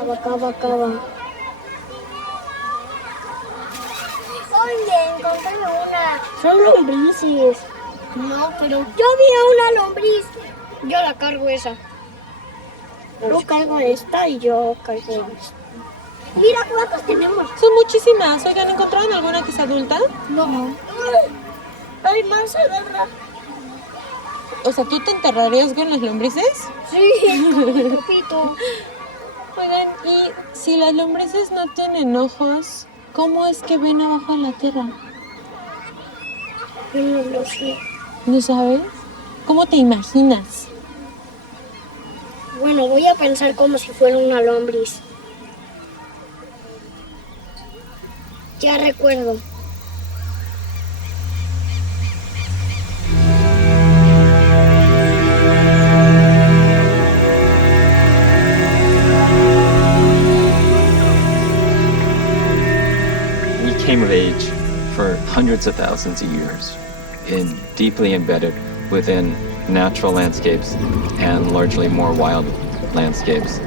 Cava. Oye, encontré una. Son lombrices. No, pero yo vi a una lombriz. Yo la cargo esa. Yo cargo esta y yo cargo esta. Mira cuántas tenemos. Son muchísimas. Oigan, ¿encontraron alguna que es adulta? No. Hay más, ¿verdad? O sea, ¿tú te enterrarías con las lombrices? Sí, con mi papito. Oigan, y si las lombrices no tienen ojos, ¿cómo es que ven abajo de la tierra? Yo no lo sé. ¿No sabes? ¿Cómo te imaginas? Bueno, voy a pensar como si fuera una lombriz. Ya recuerdo. We came of age for hundreds of thousands of years, deeply embedded within natural landscapes and largely more wild landscapes.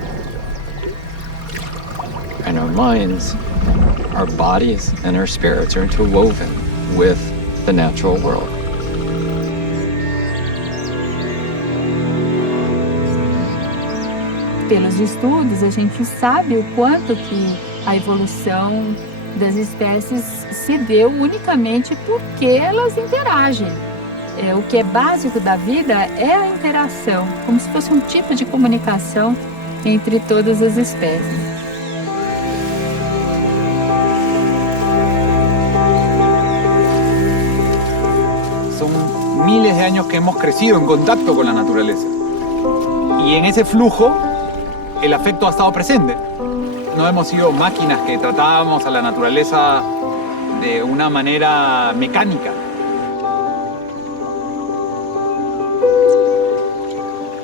And our minds, our bodies, and our spirits are interwoven with the natural world. Pelos estudos, a gente sabe o quanto que a evolução das espécies se deu unicamente porque elas interagem. O que é básico da vida é a interação, como se fosse um tipo de comunicação entre todas as espécies. Son miles de años que hemos crecido en contacto con la naturaleza. Y en ese flujo, el afecto ha estado presente. No hemos sido máquinas que tratábamos a la naturaleza de una manera mecánica.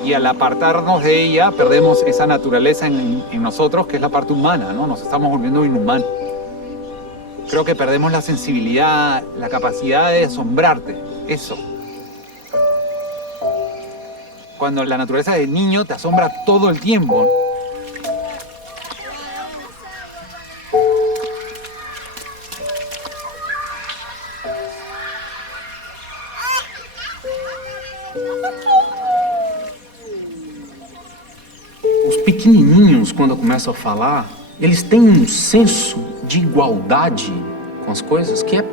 Y al apartarnos de ella, perdemos esa naturaleza en nosotros, que es la parte humana, ¿no? Nos estamos volviendo inhumanos. Creo que perdemos la sensibilidad, la capacidad de asombrarte, eso. Cuando la naturaleza de niño te asombra todo el tiempo, ¿no? Os pequenininhos, quando começam a falar, eles têm um senso de igualdade com as coisas que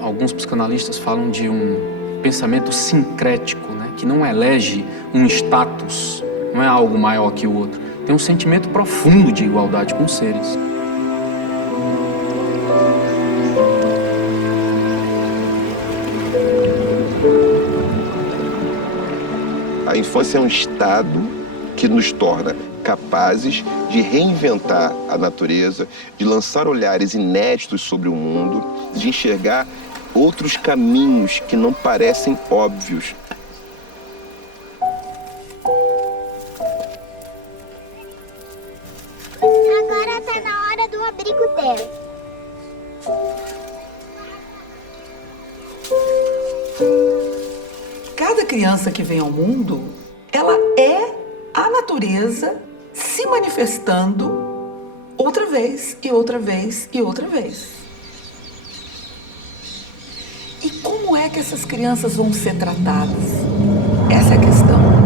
alguns psicanalistas falam de um pensamento sincrético, né? Que não elege um status, não é algo maior que o outro. Tem um sentimento profundo de igualdade com os seres. A infância é um estado que nos torna capazes de reinventar a natureza, de lançar olhares inéditos sobre o mundo, de enxergar outros caminhos que não parecem óbvios. Agora tá na hora do abrigo dela. Cada criança que vem ao mundo, ela é a natureza se manifestando outra vez e outra vez e outra vez. E como é que essas crianças vão ser tratadas? Essa é a questão.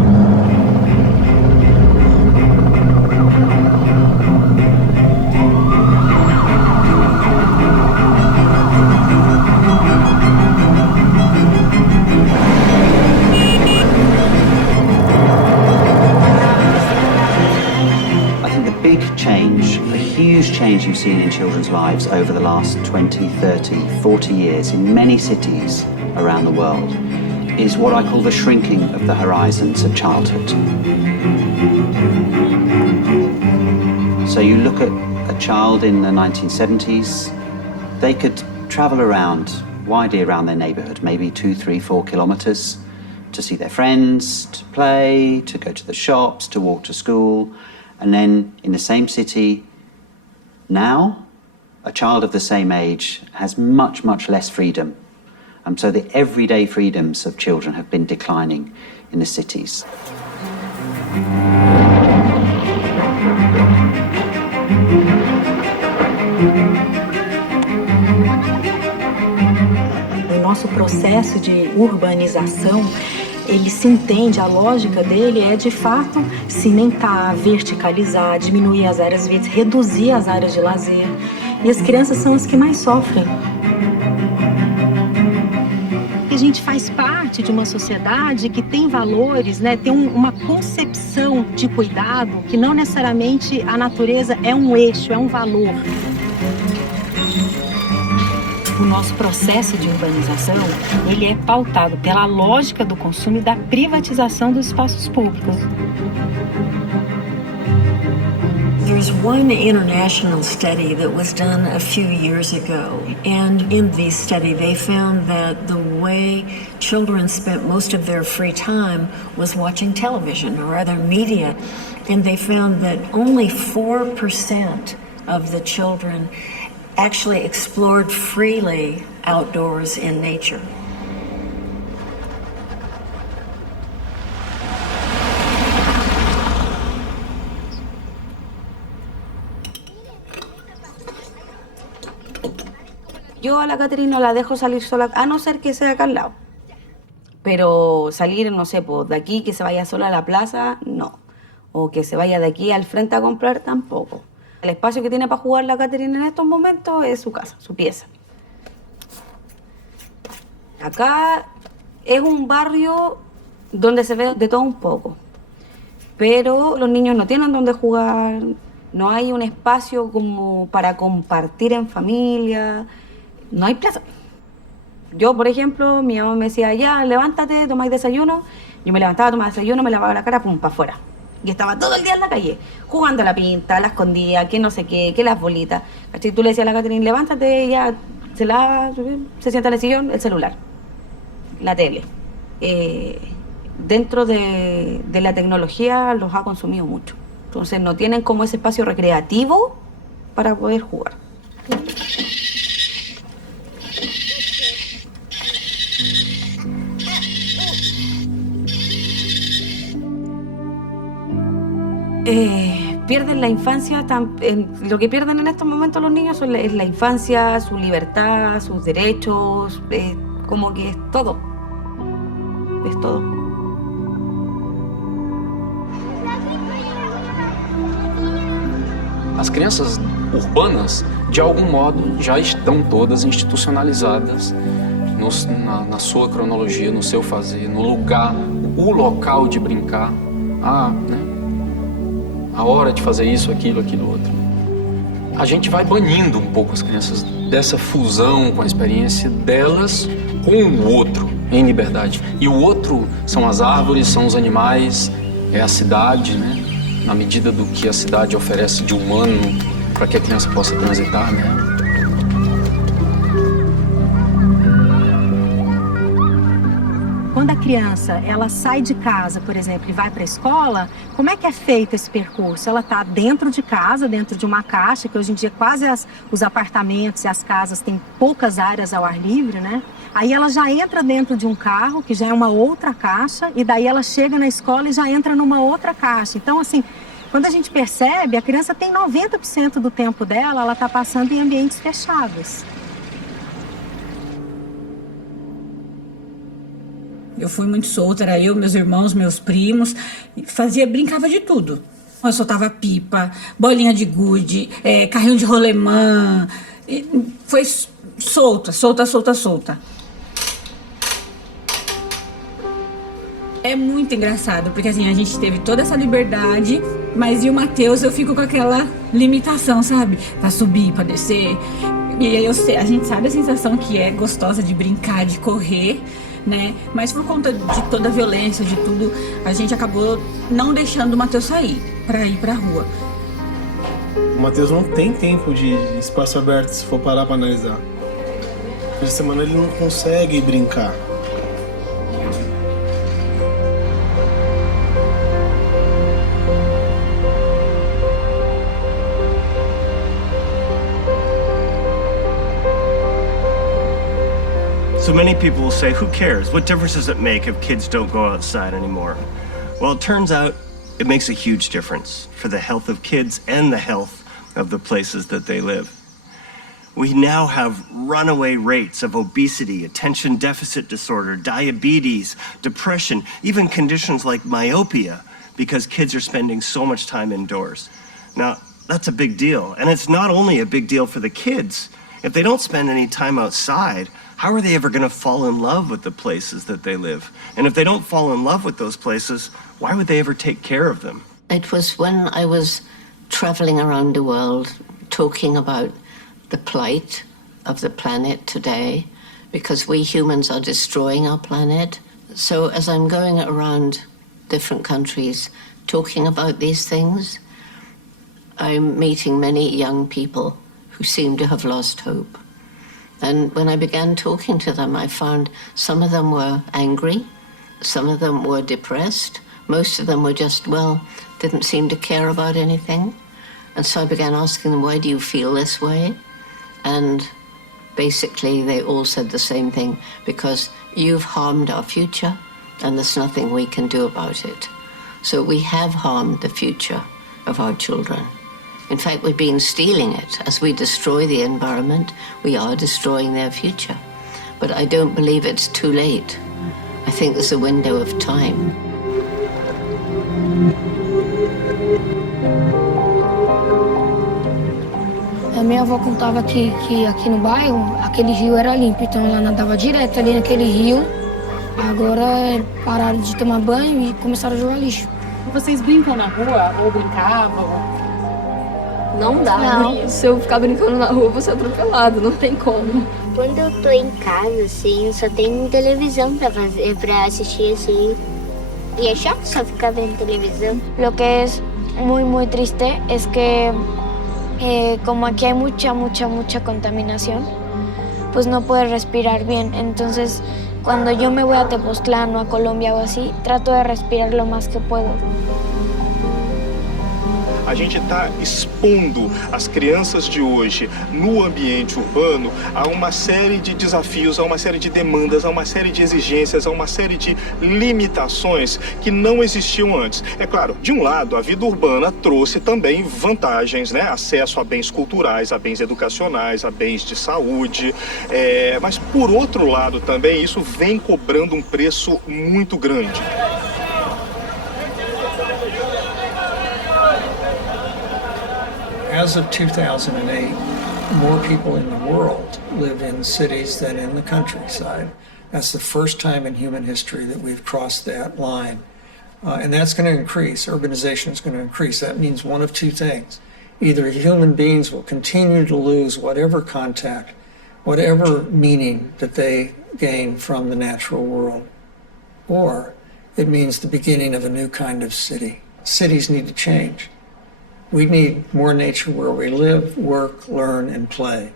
Huge change you've seen in children's lives over the last 20, 30, 40 years in many cities around the world is what I call the shrinking of the horizons of childhood. So you look at a child in the 1970s, they could travel around, widely around their neighborhood, maybe 2, 3, 4 kilometers to see their friends, to play, to go to the shops, to walk to school, and then in the same city. Now, a child of the same age has much, much less freedom. So the everyday freedoms of children have been declining in the cities. nosso processo de urbanização, ele se entende, a lógica dele é, de fato, cimentar, verticalizar, diminuir as áreas verdes, reduzir as áreas de lazer. E as crianças são as que mais sofrem. A gente faz parte de uma sociedade que tem valores, né? Tem uma concepção de cuidado que não necessariamente a natureza é um eixo, é um valor. O nosso processo de urbanização, ele é pautado pela lógica do consumo e da privatização dos espaços públicos. There's one international study that was done a few years ago, and in this study they found that the way children spent most of their free time was watching television or other media, and they found that only 4% of the children actually explored freely outdoors in nature. Yo a la Catherine no la dejo salir sola, a no ser que sea acá al lado. Pero salir, no sé, pues de aquí, que se vaya sola a la plaza, no. O que se vaya de aquí al frente a comprar, tampoco. El espacio que tiene para jugar la Catherine en estos momentos es su casa, su pieza. Acá es un barrio donde se ve de todo un poco. Pero los niños no tienen donde jugar, no hay un espacio como para compartir en familia. No hay plaza. Yo, por ejemplo, mi mamá me decía, ya, levántate, tomáis desayuno. Yo me levantaba, tomaba desayuno, me lavaba la cara, pum, para afuera. Y estaba todo el día en la calle, jugando a la pinta, a la escondida, que no sé qué, que las bolitas. ¿Cachai? Tú le decías a la Catherine, levántate, ya, se lava, se sienta en el sillón, el celular, la tele. Dentro de la tecnología los ha consumido mucho. Entonces no tienen como ese espacio recreativo para poder jugar. Pierden la infancia, lo que pierden en estos momentos los niños es la infancia, su libertad, sus derechos, como que es todo. Es todo. As crianças urbanas, de algum modo, já estão todas institucionalizadas na sua cronologia, no seu fazer, no lugar, o local de brincar, a hora de fazer isso, aquilo, outro. A gente vai banindo um pouco as crianças dessa fusão com a experiência delas com o outro, em liberdade. E o outro são as árvores, são os animais, é a cidade, né? Na medida do que a cidade oferece de humano para que a criança possa transitar, né? Quando a criança ela sai de casa, por exemplo, e vai para a escola, como é que é feito esse percurso? Ela está dentro de casa, dentro de uma caixa, que hoje em dia quase os apartamentos e as casas têm poucas áreas ao ar livre, né? Aí ela já entra dentro de um carro, que já é uma outra caixa, e daí ela chega na escola e já entra numa outra caixa. Então, assim, quando a gente percebe, a criança tem 90% do tempo dela, ela está passando em ambientes fechados. Eu fui muito solta, era eu, meus irmãos, meus primos, brincava de tudo. Eu soltava pipa, bolinha de gude, carrinho de rolemã, foi solta. É muito engraçado, porque assim, a gente teve toda essa liberdade, mas e o Matheus, eu fico com aquela limitação, sabe? Pra subir, pra descer. E aí a gente sabe a sensação que é gostosa de brincar, de correr, né? Mas por conta de toda a violência, de tudo, a gente acabou não deixando o Matheus sair pra ir pra rua. O Matheus não tem tempo de espaço aberto, se for parar pra analisar. Por semana ele não consegue brincar. So many people will say, who cares? What difference does it make if kids don't go outside anymore? Well, it turns out it makes a huge difference for the health of kids and the health of the places that they live. We now have runaway rates of obesity, attention deficit disorder, diabetes, depression, even conditions like myopia, because kids are spending so much time indoors. Now, that's a big deal, and it's not only a big deal for the kids. If they don't spend any time outside, how are they ever going to fall in love with the places that they live? And if they don't fall in love with those places, why would they ever take care of them? It was when I was traveling around the world talking about the plight of the planet today, because we humans are destroying our planet. So as I'm going around different countries talking about these things, I'm meeting many young people who seem to have lost hope. And when I began talking to them, I found some of them were angry, some of them were depressed, most of them were just, didn't seem to care about anything. And so I began asking them, why do you feel this way? And basically they all said the same thing, because you've harmed our future and there's nothing we can do about it. So we have harmed the future of our children. In fact, we've been stealing it. As we destroy the environment, we are destroying their future. But I don't believe it's too late. I think there's a window of time. A minha avó contava que aqui no bairro, aquele rio era limpo, então ela nadava direto ali naquele rio. Agora pararam de tomar banho e começaram a jogar lixo. Vocês brincam na rua ou brincavam? Não dá. Não. Se eu ficar brincando na rua, eu vou ser atropelado, não tem como. Quando eu tô em casa, assim, só tem televisão pra assistir, assim. Y es chato só ficar vendo televisión. Lo que es muy triste es que como aquí hay mucha contaminación, pues no puedes respirar bien. Entonces, cuando yo me voy a Tepoztlán o a Colombia o así, trato de respirar lo más que puedo. A gente está expondo as crianças de hoje no ambiente urbano a uma série de desafios, a uma série de demandas, a uma série de exigências, a uma série de limitações que não existiam antes. É claro, de um lado, a vida urbana trouxe também vantagens, né? Acesso a bens culturais, a bens educacionais, a bens de saúde, mas por outro lado também isso vem cobrando um preço muito grande. As of 2008, more people in the world live in cities than in the countryside. That's the first time in human history that we've crossed that line. And that's going to increase. Urbanization is going to increase. That means one of two things. Either human beings will continue to lose whatever contact, whatever meaning that they gain from the natural world, or it means the beginning of a new kind of city. Cities need to change. We need more nature where we live, work, learn, and play.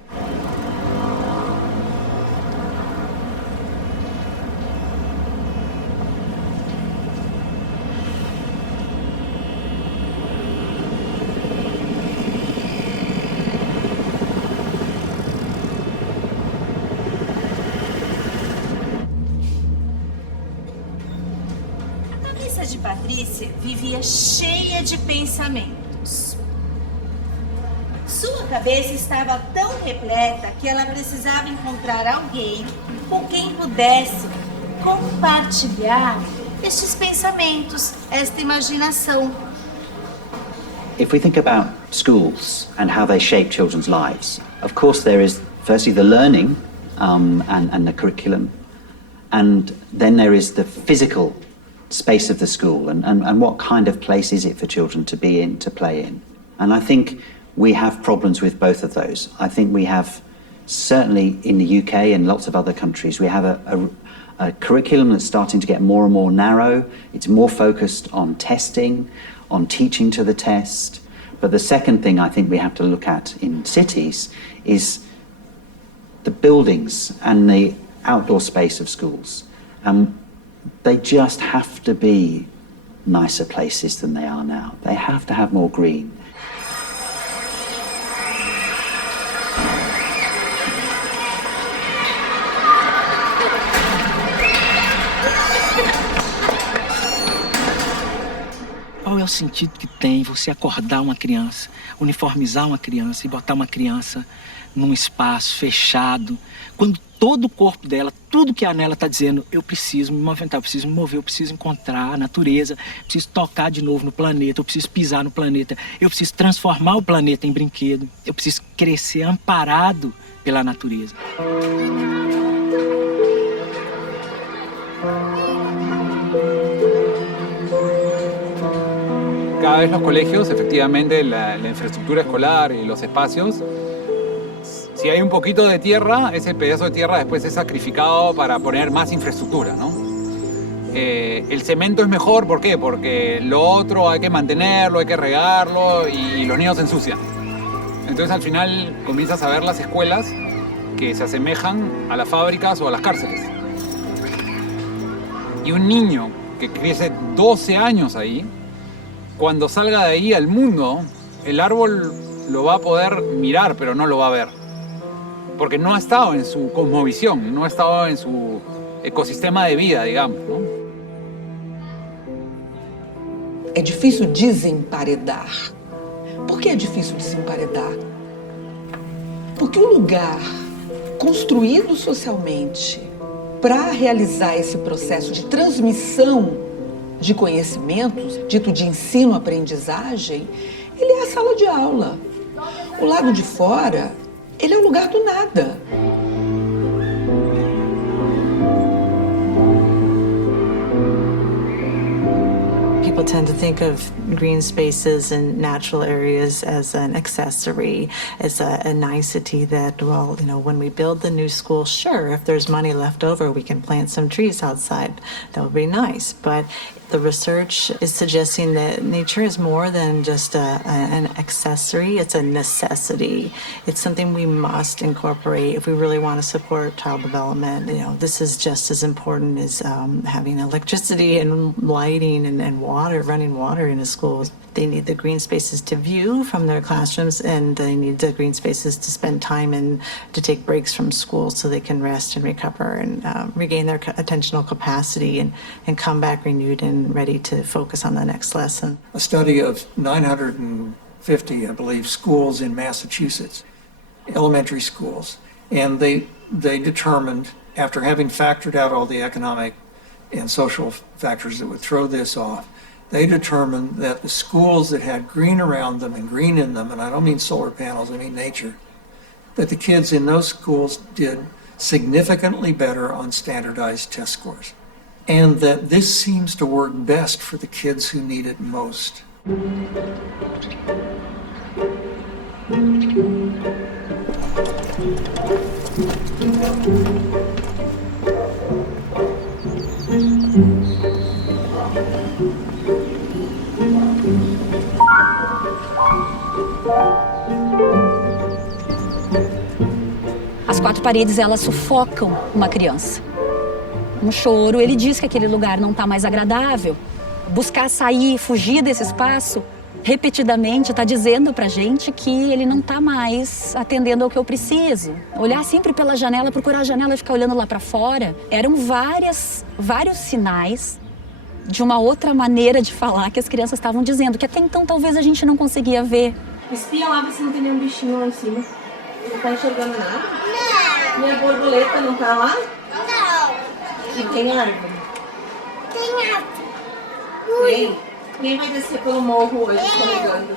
A cabeça de Patrícia vivia cheia de pensamentos. Sua cabeça estava tão repleta que ela precisava encontrar alguém com quem pudesse compartilhar estes pensamentos, esta imaginação. If we think about schools and how they shape children's lives, of course there is firstly the learning and the curriculum, and then there is the physical space of the school and what kind of place is it for children to be in, to play in. And I think we have problems with both of those. I think we have, certainly in the UK and lots of other countries, we have a curriculum that's starting to get more and more narrow. It's more focused on testing, on teaching to the test. But the second thing I think we have to look at in cities is the buildings and the outdoor space of schools. They just have to be nicer places than they are now. They have to have more green. é o sentido que tem você acordar uma criança, uniformizar uma criança e botar uma criança num espaço fechado, quando todo o corpo dela, tudo que há nela está dizendo, eu preciso me movimentar, eu preciso me mover, eu preciso encontrar a natureza, eu preciso tocar de novo no planeta, eu preciso pisar no planeta, eu preciso transformar o planeta em brinquedo, eu preciso crescer amparado pela natureza. Cada vez los colegios, efectivamente, la infraestructura escolar y los espacios, si hay un poquito de tierra, ese pedazo de tierra después es sacrificado para poner más infraestructura, ¿no? El cemento es mejor, ¿por qué? Porque lo otro hay que mantenerlo, hay que regarlo y los niños se ensucian. Entonces al final comienzas a ver las escuelas que se asemejan a las fábricas o a las cárceles. Y un niño que crece 12 años ahí, cuando salga de ahí al mundo, el árbol lo va a poder mirar, pero no lo va a ver. Porque no ha estado en su cosmovisión, no ha estado en su ecosistema de vida, digamos, ¿no? É difícil desemparedar. Por que é difícil desemparedar? Porque um lugar construído socialmente para realizar esse processo de transmissão de conhecimentos, dito de ensino-aprendizagem, ele é a sala de aula. O lado de fora, ele é o lugar do nada. People tend to think of green spaces and natural areas as an accessory, as a nicety that, well, you know, when we build the new school, sure, if there's money left over, we can plant some trees outside. That would be nice. But the research is suggesting that nature is more than just an accessory, it's a necessity. It's something we must incorporate if we really want to support child development. You know, this is just as important as having electricity and lighting and water, running water in a school. They need the green spaces to view from their classrooms, and they need the green spaces to spend time in, to take breaks from school so they can rest and recover and regain their attentional capacity and come back renewed and ready to focus on the next lesson. A study of 950, I believe, schools in Massachusetts, elementary schools, and they determined, after having factored out all the economic and social factors that would throw this off, they determined that the schools that had green around them and green in them, and I don't mean solar panels, I mean nature, that the kids in those schools did significantly better on standardized test scores. And that this seems to work best for the kids who need it most. As quatro paredes, elas sufocam uma criança. Um choro, ele diz que aquele lugar não está mais agradável. Buscar sair, fugir desse espaço, repetidamente, está dizendo pra gente que ele não está mais atendendo ao que eu preciso. Olhar sempre pela janela, procurar a janela e ficar olhando lá para fora. Eram vários sinais de uma outra maneira de falar que as crianças estavam dizendo, que até então talvez a gente não conseguia ver. Espia lá, ver se não tem nenhum bichinho lá em cima. Não tá enxergando nada? Não. Minha borboleta não tá lá? Não. E tem árvore? Tem árvore. Tem? Quem vai descer pelo morro hoje escorregando?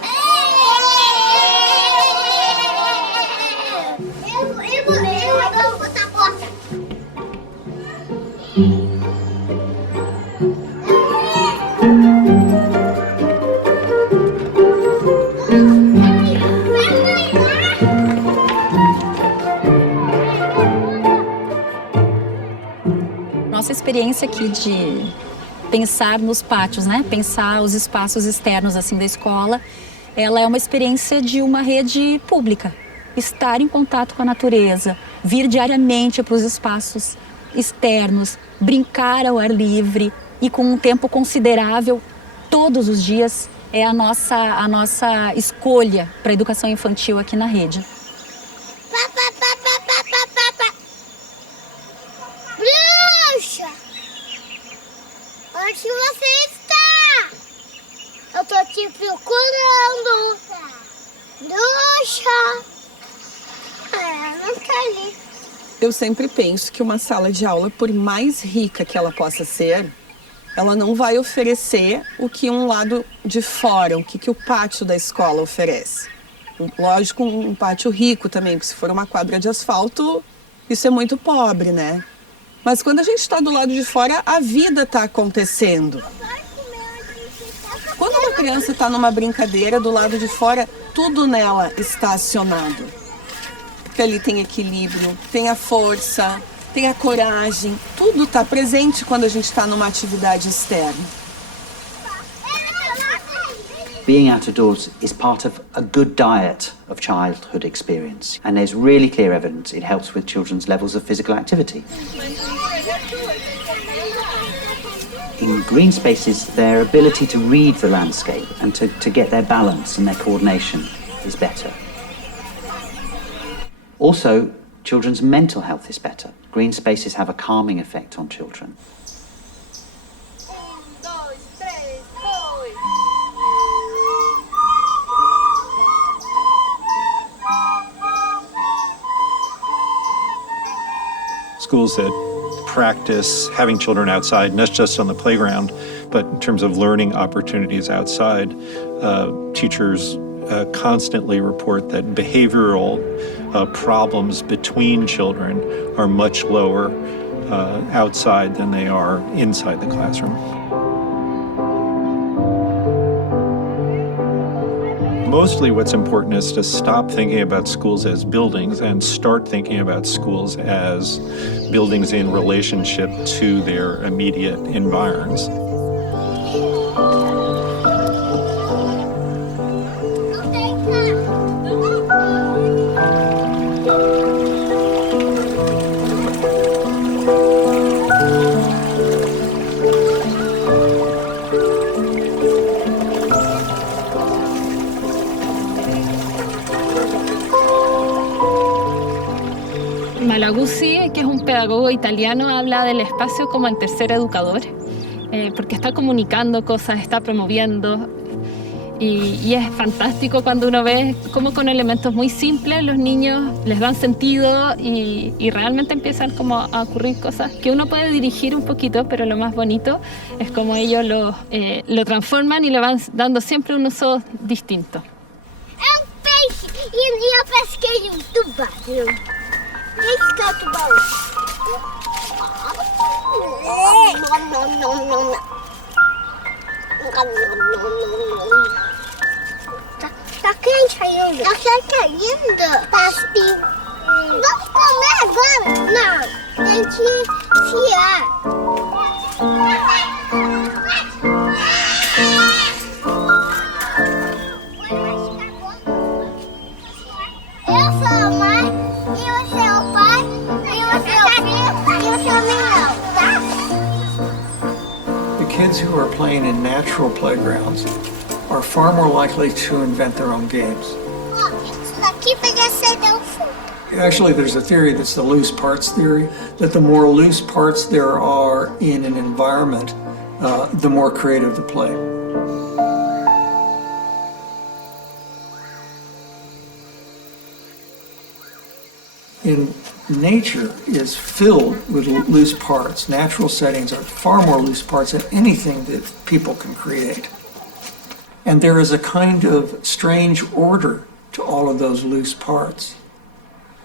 Eu vou botar a porta. Nossa experiência aqui de pensar nos pátios, né? Pensar os espaços externos assim da escola, ela é uma experiência de uma rede pública. Estar em contato com a natureza, vir diariamente para os espaços externos, brincar ao ar livre e com um tempo considerável todos os dias é a nossa escolha para a educação infantil aqui na rede. Bruxa! Onde você está? Eu tô te procurando. Ducha. Não tá ali. Eu sempre penso que uma sala de aula, por mais rica que ela possa ser, ela não vai oferecer o que um lado de fora, o que o pátio da escola oferece. Lógico, um pátio rico também, porque se for uma quadra de asfalto, isso é muito pobre, né? Mas quando a gente está do lado de fora, a vida está acontecendo. Quando uma criança está numa brincadeira, do lado de fora, tudo nela está acionado. Porque ali tem equilíbrio, tem a força, tem a coragem. Tudo está presente quando a gente está numa atividade externa. Being outdoors is part of a good diet of childhood experience, and there's really clear evidence it helps with children's levels of physical activity. In green spaces, their ability to read the landscape and to get their balance and their coordination is better. Also, children's mental health is better. Green spaces have a calming effect on children. Schools that practice having children outside, not just on the playground, but in terms of learning opportunities outside. Teachers constantly report that behavioral problems between children are much lower outside than they are inside the classroom. Mostly what's important is to stop thinking about schools as buildings and start thinking about schools as buildings in relationship to their immediate environs. Malaguzzi, que es un pedagogo italiano, habla del espacio como el tercer educador, porque está comunicando cosas, está promoviendo, y es fantástico cuando uno ve cómo con elementos muy simples los niños les dan sentido y realmente empiezan como a ocurrir cosas que uno puede dirigir un poquito, pero lo más bonito es como ellos lo transforman y le van dando siempre un uso distinto. É um peixe e eu pesquei um tubarão. Esse que é o tubarão. Tá quente ainda. Tá quente ainda. Tá assim. Vamos comer agora? Não. Tem que fiar. Eu sou a mãe, e você é o pai, e você é o filho, e você é o menino, tá? The kids who are playing in natural playgrounds are far more likely to invent their own games. Ó, isso daqui pega ser do fundo. Actually, there's a theory that's the loose parts theory, that the more loose parts there are in an environment, the more creative the play. In nature is filled with loose parts. Natural settings are far more loose parts than anything that people can create. And there is a kind of strange order to all of those loose parts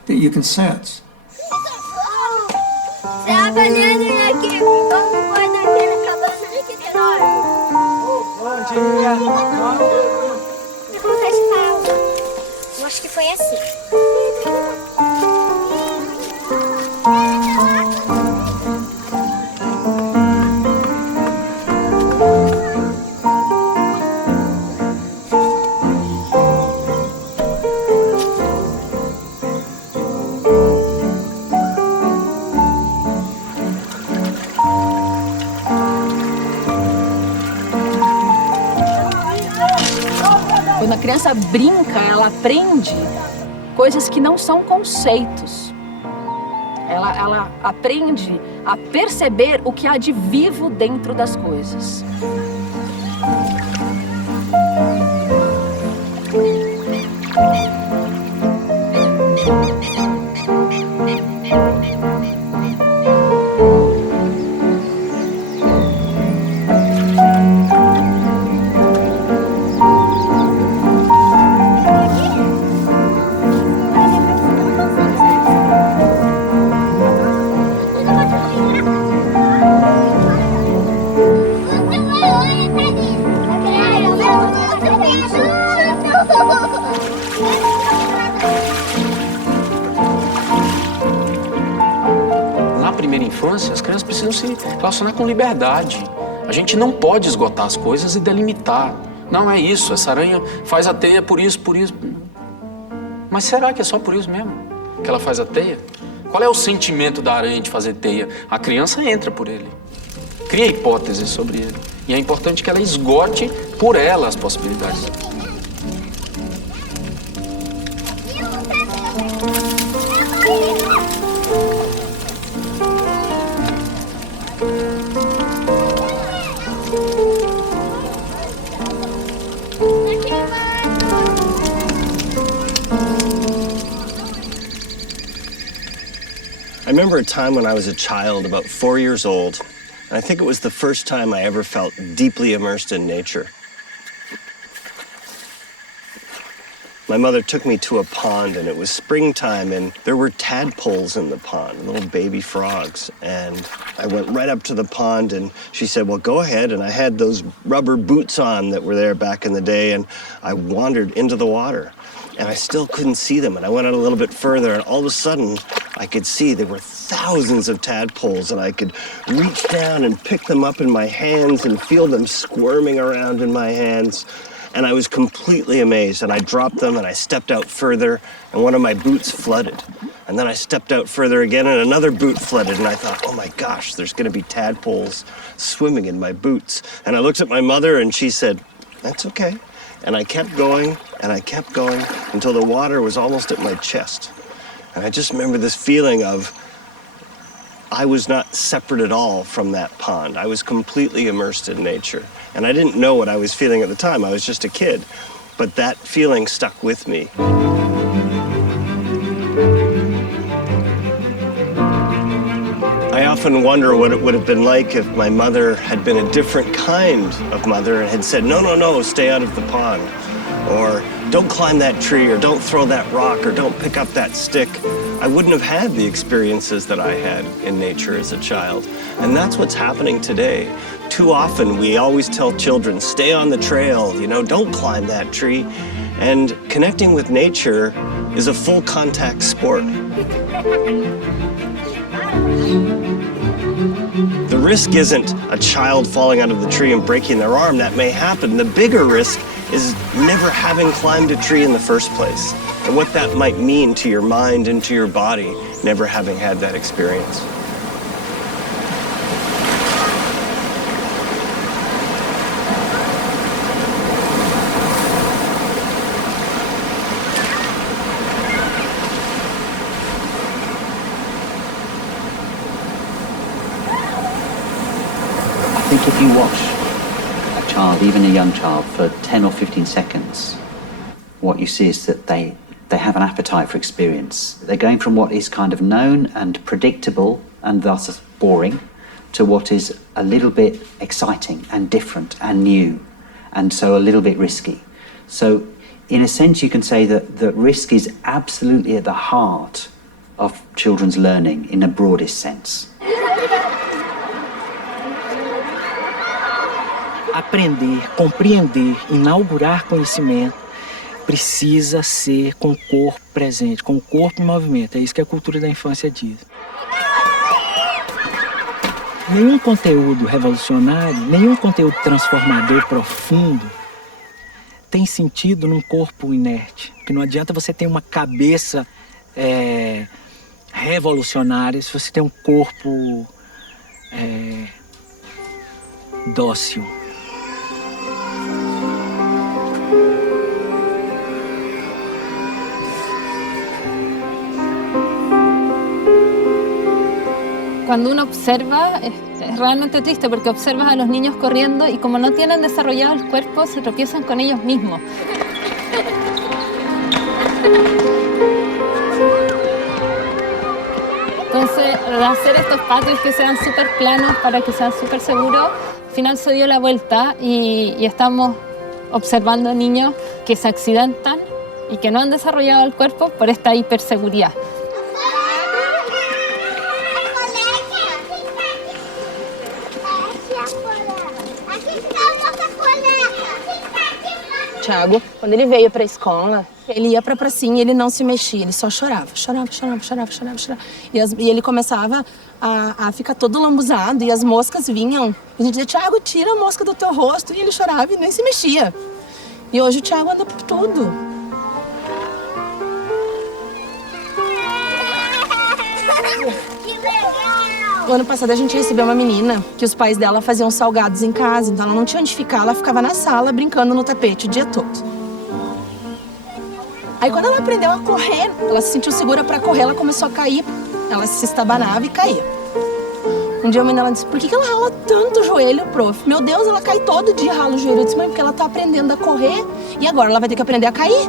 that you can sense. Você é a galinha aqui, vamos pôr naquela cabeça aqui de nós. Bom dia. Como faz pausa? Eu acho que foi assim. Quando a criança brinca, ela aprende coisas que não são conceitos. Ela aprende a perceber o que há de vivo dentro das coisas. infância, as crianças precisam se relacionar com liberdade. A gente não pode esgotar as coisas e delimitar. Não é isso, essa aranha faz a teia por isso, por isso. Mas será que é só por isso mesmo que ela faz a teia? Qual é o sentimento da aranha de fazer teia? A criança entra por ele, cria hipóteses sobre ele. E é importante que ela esgote por ela as possibilidades. I remember a time when I was a child, about 4 years old, and I think it was the first time I ever felt deeply immersed in nature. My mother took me to a pond, and it was springtime, and there were tadpoles in the pond, little baby frogs. And I went right up to the pond, and she said, well, go ahead. And I had those rubber boots on that were there back in the day, and I wandered into the water. And I still couldn't see them, and I went out a little bit further, and all of a sudden, I could see there were thousands of tadpoles, and I could reach down and pick them up in my hands and feel them squirming around in my hands. And I was completely amazed, and I dropped them, and I stepped out further, and one of my boots flooded. And then I stepped out further again, and another boot flooded, and I thought, oh my gosh, there's gonna be tadpoles swimming in my boots. And I looked at my mother, and she said, that's okay. And I kept going, and I kept going, until the water was almost at my chest. And I just remember this feeling of, I was not separate at all from that pond. I was completely immersed in nature. And I didn't know what I was feeling at the time. I was just a kid. But that feeling stuck with me. I often wonder what it would have been like if my mother had been a different kind of mother and had said, no, no, no, stay out of the pond. Or don't climb that tree, or don't throw that rock, or don't pick up that stick. I wouldn't have had the experiences that I had in nature as a child. And that's what's happening today. Too often we always tell children, stay on the trail, you know, don't climb that tree. And connecting with nature is a full contact sport. The risk isn't a child falling out of the tree and breaking their arm. That may happen. The bigger risk is never having climbed a tree in the first place, and what that might mean to your mind and to your body, never having had that experience. I think if you watch a child, even a young child, for 10 or 15 seconds, what you see is that they have an appetite for experience. They're going from what is kind of known and predictable and thus boring to what is a little bit exciting and different and new, and so a little bit risky. So in a sense you can say that risk is absolutely at the heart of children's learning in the broadest sense. Aprender, compreender, inaugurar conhecimento precisa ser com o corpo presente, com o corpo em movimento. É isso que a cultura da infância diz. Nenhum conteúdo revolucionário, nenhum conteúdo transformador profundo tem sentido num corpo inerte. Porque não adianta você ter uma cabeça revolucionária se você tem um corpo dócil. Cuando uno observa, es realmente triste porque observas a los niños corriendo y como no tienen desarrollado el cuerpo, se tropiezan con ellos mismos. Entonces, al hacer estos patios que sean súper planos para que sean súper seguros, al final se dio la vuelta y estamos observando niños que se accidentan y que no han desarrollado el cuerpo por esta hiperseguridad. Thiago, quando ele veio para a escola, Ele ia pra pracinha e ele não se mexia, ele só chorava. E ele começava a ficar todo lambuzado e as moscas vinham. A gente dizia, Thiago, tira a mosca do teu rosto. E ele chorava e nem se mexia. E hoje o Thiago anda por tudo. O ano passado a gente recebeu uma menina que os pais dela faziam salgados em casa, então ela não tinha onde ficar, ela ficava na sala brincando no tapete o dia todo. Aí quando ela aprendeu a correr, ela se sentiu segura pra correr, ela começou a cair, ela se estabanava e caía. Um dia a menina disse, por que ela rala tanto o joelho, prof? Meu Deus, ela cai todo dia, rala o joelho. Eu disse, mãe, porque ela tá aprendendo a correr e agora ela vai ter que aprender a cair.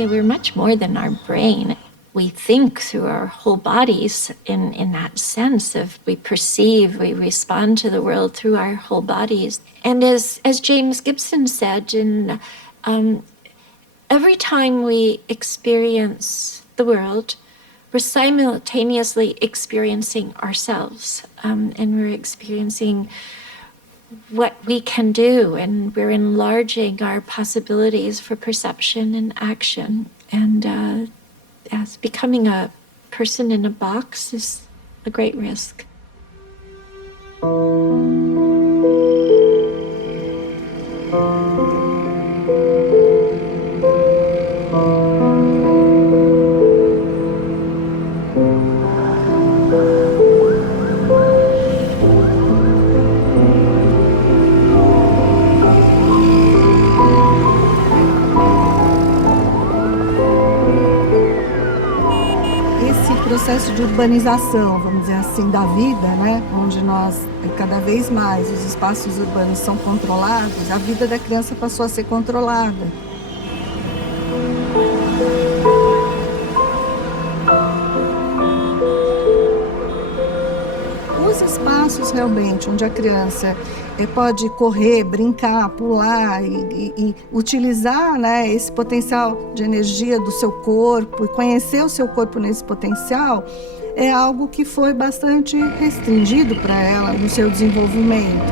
We're much more than our brain. We think through our whole bodies in that sense of we perceive, we respond to the world through our whole bodies. And as James Gibson said, every time we experience the world, we're simultaneously experiencing ourselves, and we're experiencing what we can do, and we're enlarging our possibilities for perception and action. And as becoming a person in a box is a great risk. Processo de urbanização, vamos dizer assim, da vida, né? Onde nós, cada vez mais, os espaços urbanos são controlados, a vida da criança passou a ser controlada. Os espaços realmente onde a criança pode correr, brincar, pular e utilizar, né, esse potencial de energia do seu corpo e conhecer o seu corpo nesse potencial é algo que foi bastante restringido para ela no seu desenvolvimento.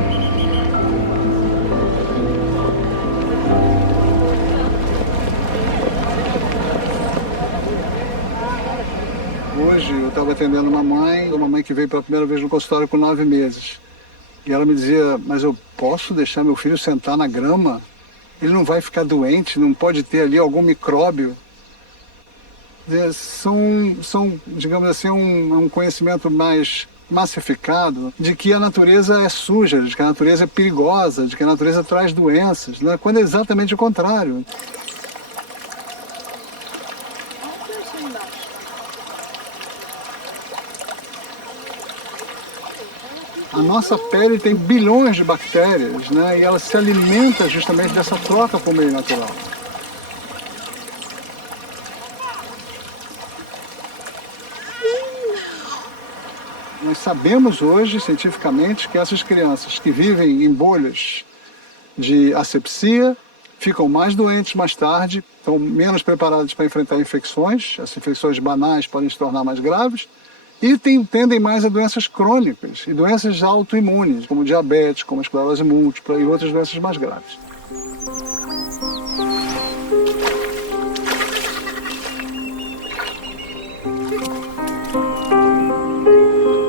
Hoje eu estava atendendo uma mãe que veio pela primeira vez no consultório com 9 meses. E ela me dizia, mas eu posso deixar meu filho sentar na grama? Ele não vai ficar doente, não pode ter ali algum micróbio? São digamos assim, um conhecimento mais massificado de que a natureza é suja, de que a natureza é perigosa, de que a natureza traz doenças, né? Quando é exatamente o contrário. A nossa pele tem bilhões de bactérias, né? E ela se alimenta justamente dessa troca com o meio natural. Nós sabemos hoje, cientificamente, que essas crianças que vivem em bolhas de asepsia ficam mais doentes mais tarde, estão menos preparadas para enfrentar infecções, as infecções banais podem se tornar mais graves, e tendem mais a doenças crônicas e doenças autoimunes, como diabetes, como a esclerose múltipla e outras doenças mais graves.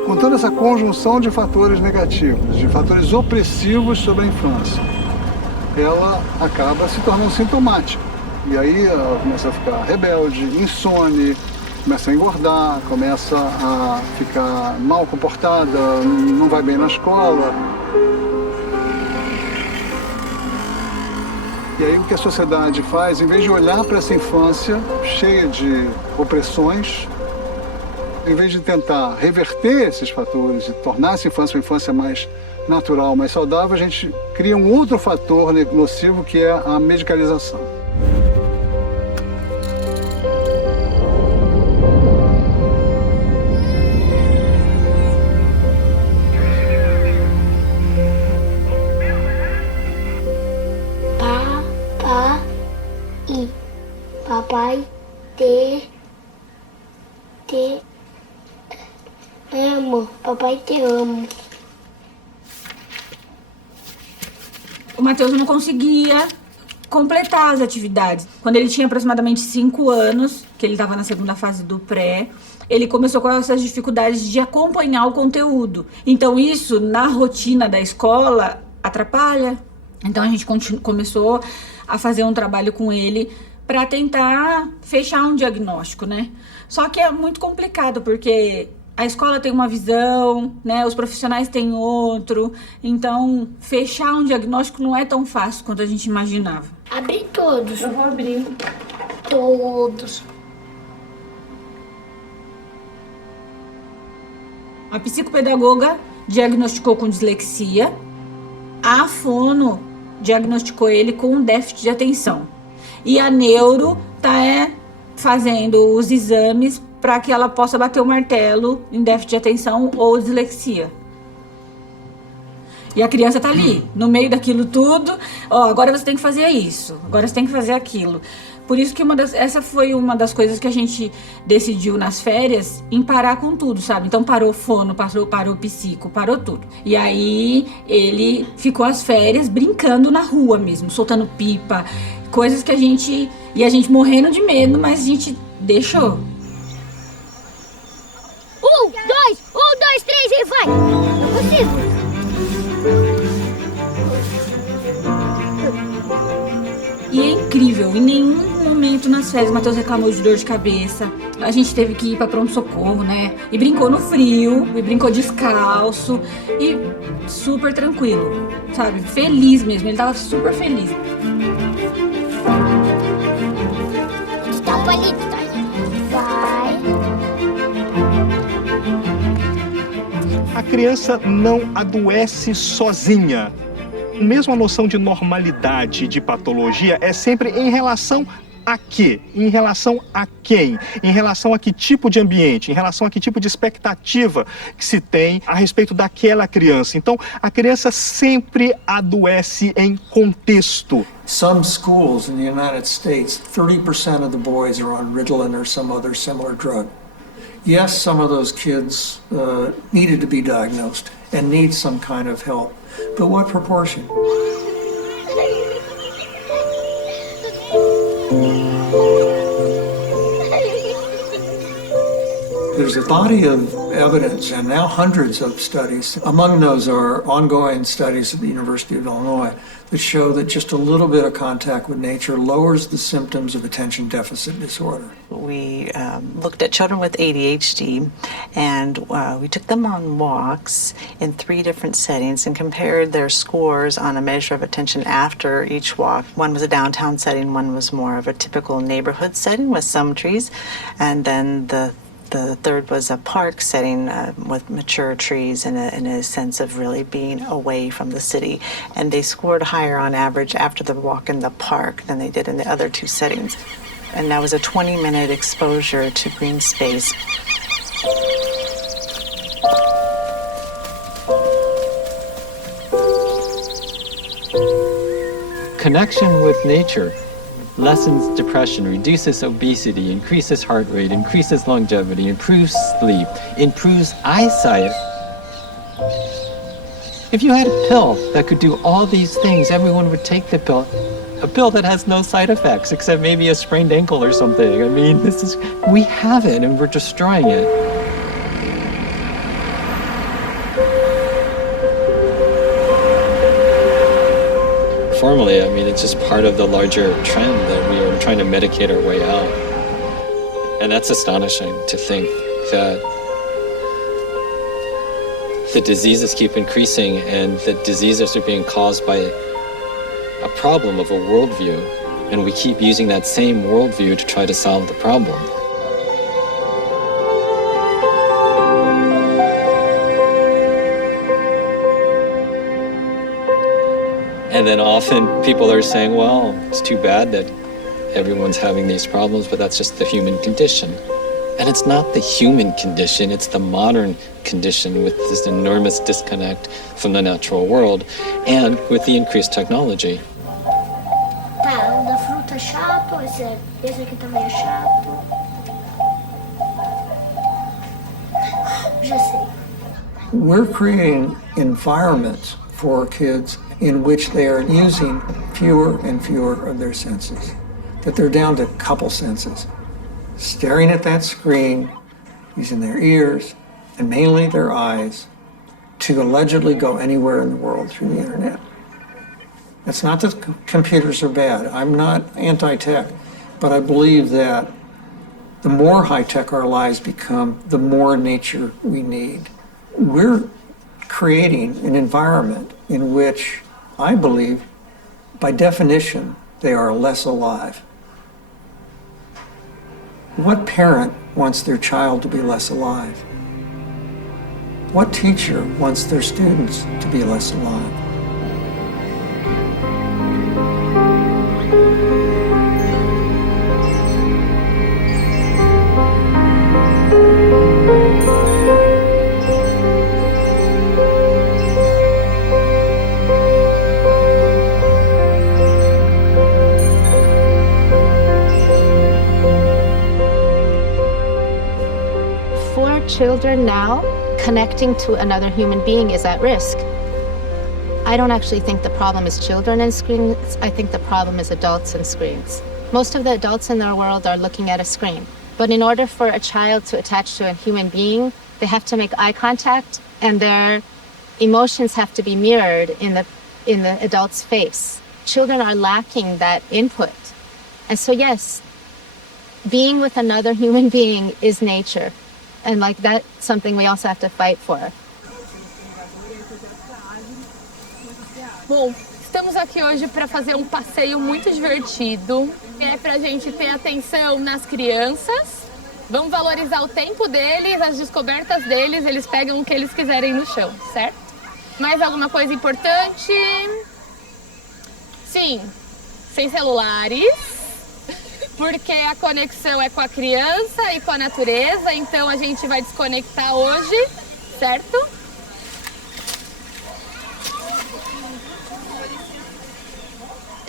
Com toda essa conjunção de fatores negativos, de fatores opressivos sobre a infância, ela acaba se tornando sintomática. E aí ela começa a ficar rebelde, insone, começa a engordar, começa a ficar mal comportada, não vai bem na escola. E aí o que a sociedade faz, em vez de olhar para essa infância cheia de opressões, em vez de tentar reverter esses fatores e tornar essa infância uma infância mais natural, mais saudável, a gente cria um outro fator nocivo que é a medicalização. Papai, te amo. Papai, te amo. O Matheus não conseguia completar as atividades. Quando ele tinha aproximadamente 5 anos, que ele estava na segunda fase do pré, ele começou com essas dificuldades de acompanhar o conteúdo. Então isso, na rotina da escola, atrapalha. Então a gente começou a fazer um trabalho com ele para tentar fechar um diagnóstico, né? Só que é muito complicado, porque a escola tem uma visão, né? Os profissionais têm outro. Então, fechar um diagnóstico não é tão fácil quanto a gente imaginava. Abre todos. Eu vou abrir. Todos. A psicopedagoga diagnosticou com dislexia. A fono diagnosticou ele com déficit de atenção. E a neuro tá fazendo os exames para que ela possa bater o martelo em déficit de atenção ou dislexia. E a criança tá ali, no meio daquilo tudo. Ó, agora você tem que fazer isso, agora você tem que fazer aquilo. Por isso que essa foi uma das coisas que a gente decidiu nas férias, em parar com tudo, sabe? Então parou fono, parou psico, parou tudo. E aí ele ficou as férias brincando na rua mesmo, soltando pipa, coisas que a gente morrendo de medo, mas a gente deixou. 1, 2, 3 e vai! Eu consigo! E é incrível, em nenhum momento nas férias o Matheus reclamou de dor de cabeça. A gente teve que ir pra pronto-socorro, né? E brincou no frio, e brincou descalço, e super tranquilo, sabe? Feliz mesmo, ele tava super feliz. Dá um palito, tá? Vai. A criança não adoece sozinha. Mesmo a noção de normalidade, de patologia, é sempre em relação a quê? Em relação a quem? Em relação a que tipo de ambiente? Em relação a que tipo de expectativa que se tem a respeito daquela criança? Então, a criança sempre adoece em contexto. Some schools in the United States, 30% of the boys are on Ritalin or some other similar drug. Yes, some of those kids needed to be diagnosed and need some kind of help. But what proportion? There's a body of evidence and now hundreds of studies. Among those are ongoing studies at the University of Illinois that show that just a little bit of contact with nature lowers the symptoms of attention deficit disorder. We looked at children with ADHD and we took them on walks in 3 different settings and compared their scores on a measure of attention after each walk. One was a downtown setting, one was more of a typical neighborhood setting with some trees, and then the third was a park setting with mature trees and a sense of really being away from the city. And they scored higher on average after the walk in the park than they did in the other 2 settings. And that was a 20-minute exposure to green space. Connection with nature lessens depression, reduces obesity, increases heart rate, increases longevity, improves sleep, improves eyesight. If you had a pill that could do all these things, everyone would take the pill. A pill that has no side effects except maybe a sprained ankle or something. I mean, we have it and we're destroying it. Formally, I mean, it's just part of the larger trend that we are trying to medicate our way out. And that's astonishing to think that the diseases keep increasing and that diseases are being caused by a problem of a worldview. And we keep using that same worldview to try to solve the problem. And then often people are saying, well, it's too bad that everyone's having these problems, but that's just the human condition. And it's not the human condition, it's the modern condition with this enormous disconnect from the natural world and with the increased technology. Tá, o da fruta é chato, esse aqui também é chato. Já sei. We're creating environments for kids in which they are using fewer and fewer of their senses, that they're down to a couple senses. Staring at that screen, using their ears, and mainly their eyes, to allegedly go anywhere in the world through the internet. It's not that computers are bad. I'm not anti-tech, but I believe that the more high-tech our lives become, the more nature we need. We're creating an environment in which I believe, by definition, they are less alive. What parent wants their child to be less alive? What teacher wants their students to be less alive? For children now, connecting to another human being is at risk. I don't actually think the problem is children and screens. I think the problem is adults and screens. Most of the adults in our world are looking at a screen. But in order for a child to attach to a human being, they have to make eye contact and their emotions have to be mirrored in the adult's face. Children are lacking that input. And so yes, being with another human being is nature. And like that's something we also have to fight for. Bom, estamos aqui hoje para fazer um passeio muito divertido. É para a gente ter atenção nas crianças. Vamos valorizar o tempo deles, as descobertas deles. Eles pegam o que eles quiserem no chão, certo? Mais alguma coisa importante? Sim, sem celulares. Porque a conexão é com a criança e com a natureza, então a gente vai desconectar hoje, certo?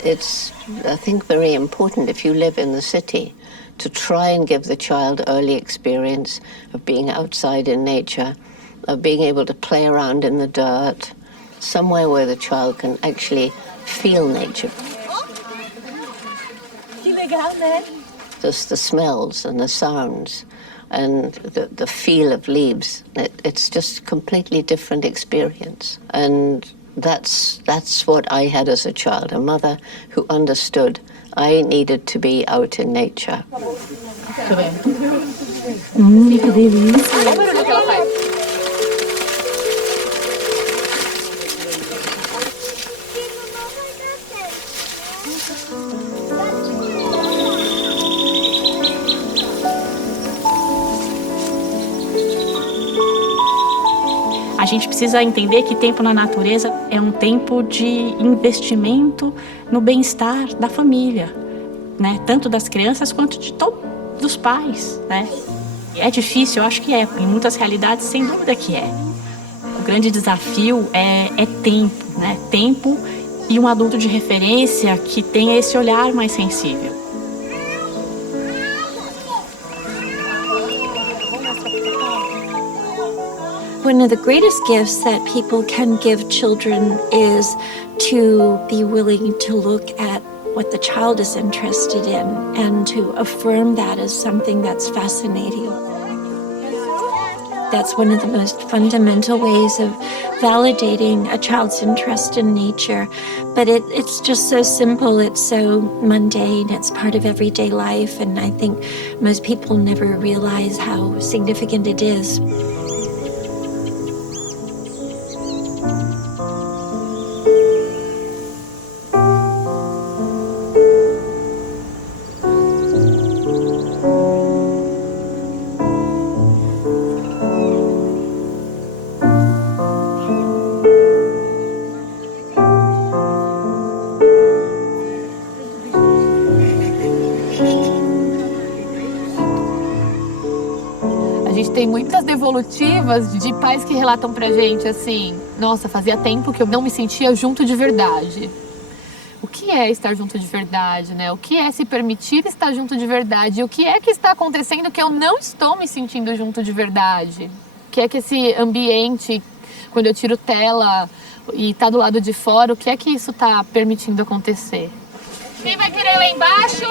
It's, I think, very important if you live in the city to try and give the child early experience of being outside in nature, of being able to play around in the dirt, somewhere where the child can actually feel nature. Que legal, né? Just the smells and the sounds and the feel of leaves. It's just a completely different experience. And that's what I had as a child, a mother who understood I needed to be out in nature. Que delícia. Olha o barulho que ela faz. A gente precisa entender que tempo na natureza é um tempo de investimento no bem-estar da família, né? Tanto das crianças quanto de todos os pais, né? É difícil, eu acho que é. Em muitas realidades, sem dúvida que é. O grande desafio é tempo, né? Tempo e um adulto de referência que tenha esse olhar mais sensível. One of the greatest gifts that people can give children is to be willing to look at what the child is interested in and to affirm that as something that's fascinating. That's one of the most fundamental ways of validating a child's interest in nature. But it's just so simple, it's so mundane, it's part of everyday life, and I think most people never realize how significant it is. A gente tem muitas devolutivas de pais que relatam pra gente assim: nossa, fazia tempo que eu não me sentia junto de verdade. O que é estar junto de verdade, né? O que é se permitir estar junto de verdade? E o que é que está acontecendo que eu não estou me sentindo junto de verdade? O que é que esse ambiente, quando eu tiro tela e tá do lado de fora, o que é que isso tá permitindo acontecer? Quem vai querer lá embaixo?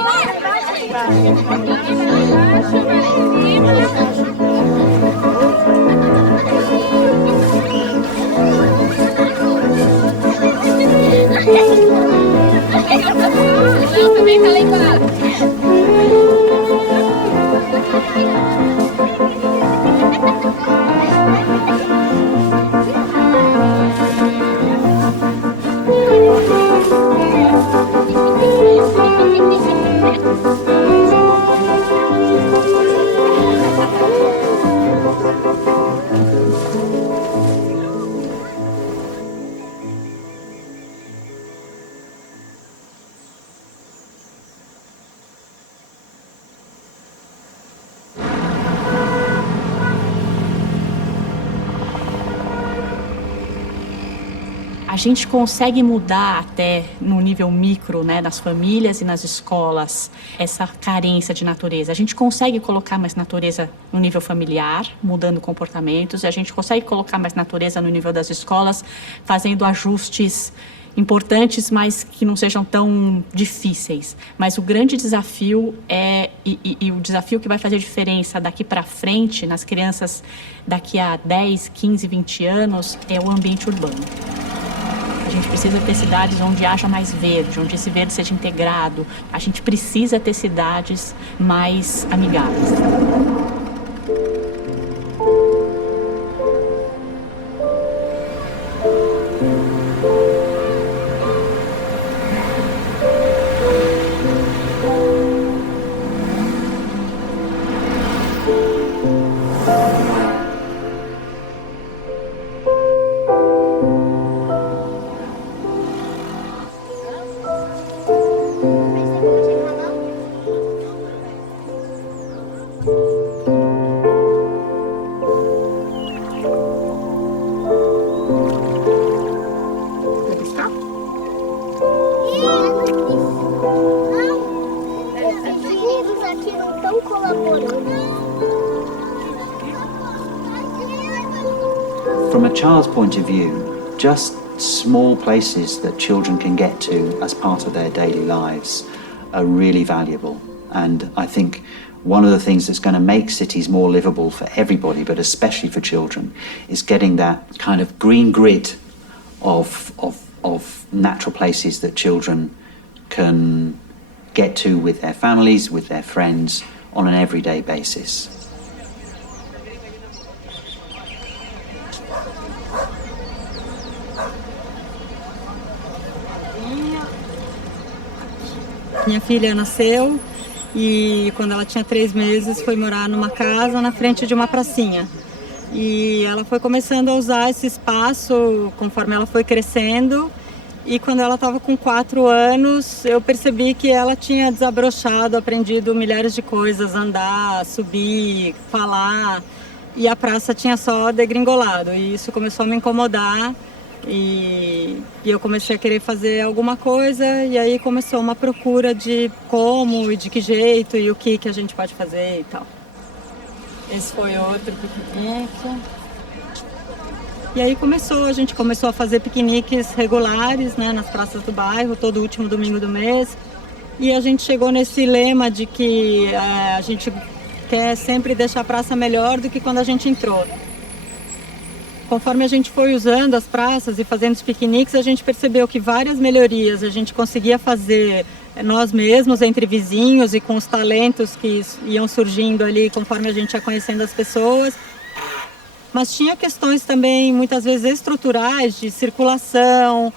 Não, também tá lá embaixo. A gente consegue mudar até no nível micro, né, nas famílias e nas escolas, essa carência de natureza. A gente consegue colocar mais natureza no nível familiar, mudando comportamentos, e a gente consegue colocar mais natureza no nível das escolas, fazendo ajustes importantes, mas que não sejam tão difíceis. Mas o grande desafio e o desafio que vai fazer diferença daqui para frente, nas crianças daqui a 10, 15, 20 anos, é o ambiente urbano. A gente precisa ter cidades onde haja mais verde, onde esse verde seja integrado. A gente precisa ter cidades mais amigáveis. From a child's point of view, just small places that children can get to as part of their daily lives are really valuable. And I think one of the things that's going to make cities more livable for everybody, but especially for children, is getting that kind of green grid of natural places that children can get to with their families, with their friends, on an everyday basis. Minha filha nasceu e quando ela tinha 3 meses foi morar numa casa na frente de uma pracinha. E ela foi começando a usar esse espaço conforme ela foi crescendo. E quando ela estava com 4 anos, eu percebi que ela tinha desabrochado, aprendido milhares de coisas, andar, subir, falar. E a praça tinha só degringolado. E isso começou a me incomodar. E eu comecei a querer fazer alguma coisa. E aí começou uma procura de como e de que jeito e o que a gente pode fazer e tal. Esse foi outro piquenique. E aí a gente começou a fazer piqueniques regulares, né, nas praças do bairro, todo último domingo do mês. E a gente chegou nesse lema de que a gente quer sempre deixar a praça melhor do que quando a gente entrou. Conforme a gente foi usando as praças e fazendo os piqueniques, a gente percebeu que várias melhorias a gente conseguia fazer nós mesmos, entre vizinhos e com os talentos que iam surgindo ali conforme a gente ia conhecendo as pessoas. Mas tinha questões também, muitas vezes, estruturais, de circulação,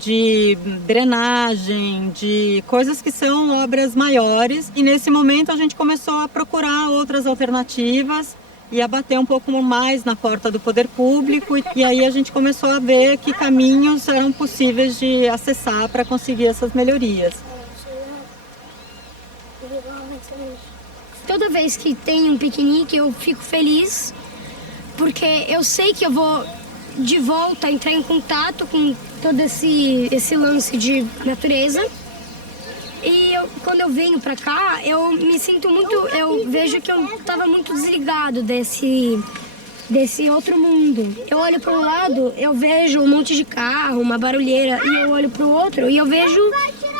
de drenagem, de coisas que são obras maiores. E nesse momento a gente começou a procurar outras alternativas e a bater um pouco mais na porta do poder público. E aí a gente começou a ver que caminhos eram possíveis de acessar para conseguir essas melhorias. toda vez que tem um piquenique eu fico feliz, porque eu sei que eu vou de volta entrar em contato com todo esse lance de natureza. E quando eu venho pra cá, eu me sinto muito, eu vejo que eu tava muito desligado desse outro mundo. Eu olho para um lado, eu vejo um monte de carro, uma barulheira, e eu olho para o outro e eu vejo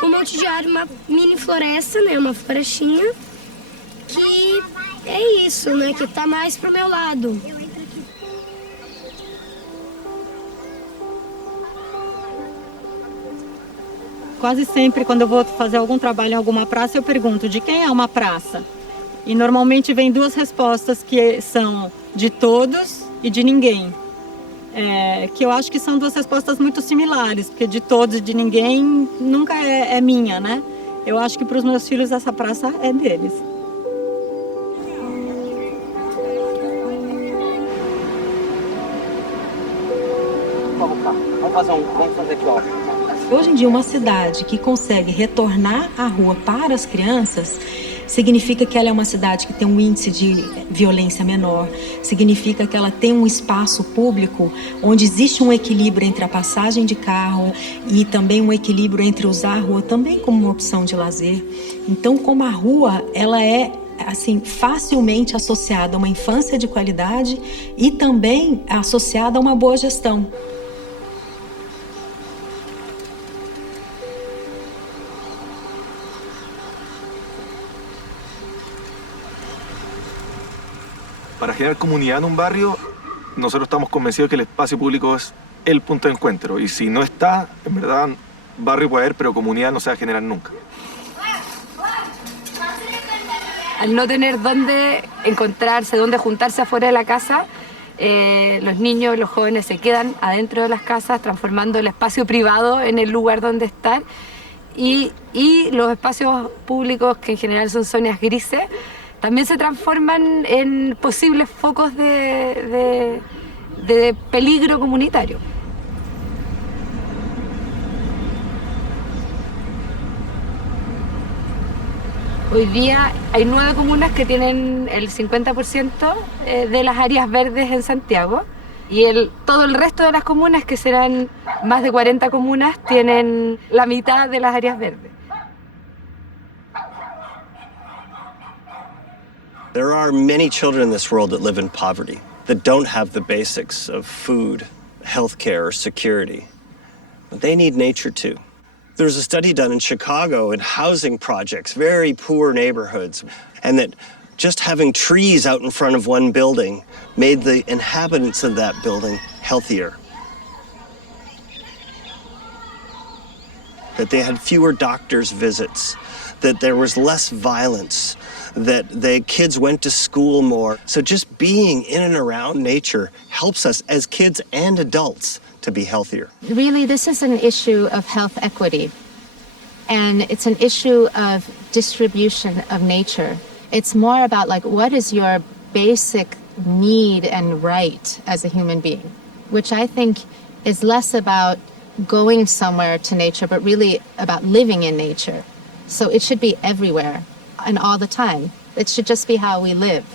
um monte de árvore, uma mini floresta, né, uma florestinha, que é isso, né, que tá mais pro meu lado. Quase sempre, quando eu vou fazer algum trabalho em alguma praça, eu pergunto de quem é uma praça. E normalmente vem duas respostas que são de todos e de ninguém. Que eu acho que são duas respostas muito similares, porque de todos e de ninguém nunca é minha, né? Eu acho que para os meus filhos essa praça é deles. Vamos fazer aqui, ó. Hoje em dia, uma cidade que consegue retornar à rua para as crianças significa que ela é uma cidade que tem um índice de violência menor, significa que ela tem um espaço público onde existe um equilíbrio entre a passagem de carro e também um equilíbrio entre usar a rua também como uma opção de lazer. Então, como a rua, ela é assim, facilmente associada a uma infância de qualidade e também associada a uma boa gestão. Para generar comunidad en un barrio, nosotros estamos convencidos que el espacio público es el punto de encuentro. Y si no está, en verdad, barrio puede haber, pero comunidad no se va a generar nunca. Al no tener dónde encontrarse, dónde juntarse afuera de la casa, los niños, los jóvenes se quedan adentro de las casas, transformando el espacio privado en el lugar donde estar. Y los espacios públicos, que en general son zonas grises, también se transforman en posibles focos de peligro comunitario. Hoy día hay 9 comunas que tienen el 50% de las áreas verdes en Santiago y todo el resto de las comunas, que serán más de 40 comunas, tienen la mitad de las áreas verdes. There are many children in this world that live in poverty, that don't have the basics of food, healthcare, or security. But they need nature too. There was a study done in Chicago in housing projects, very poor neighborhoods, and that just having trees out in front of one building made the inhabitants of that building healthier. That they had fewer doctor's visits, that there was less violence, that the kids went to school more. So just being in and around nature helps us as kids and adults to be healthier. Really, this is an issue of health equity, and it's an issue of distribution of nature. It's more about like, what is your basic need and right as a human being, which I think is less about going somewhere to nature, but really about living in nature. So it should be everywhere and all the time. It should just be how we live.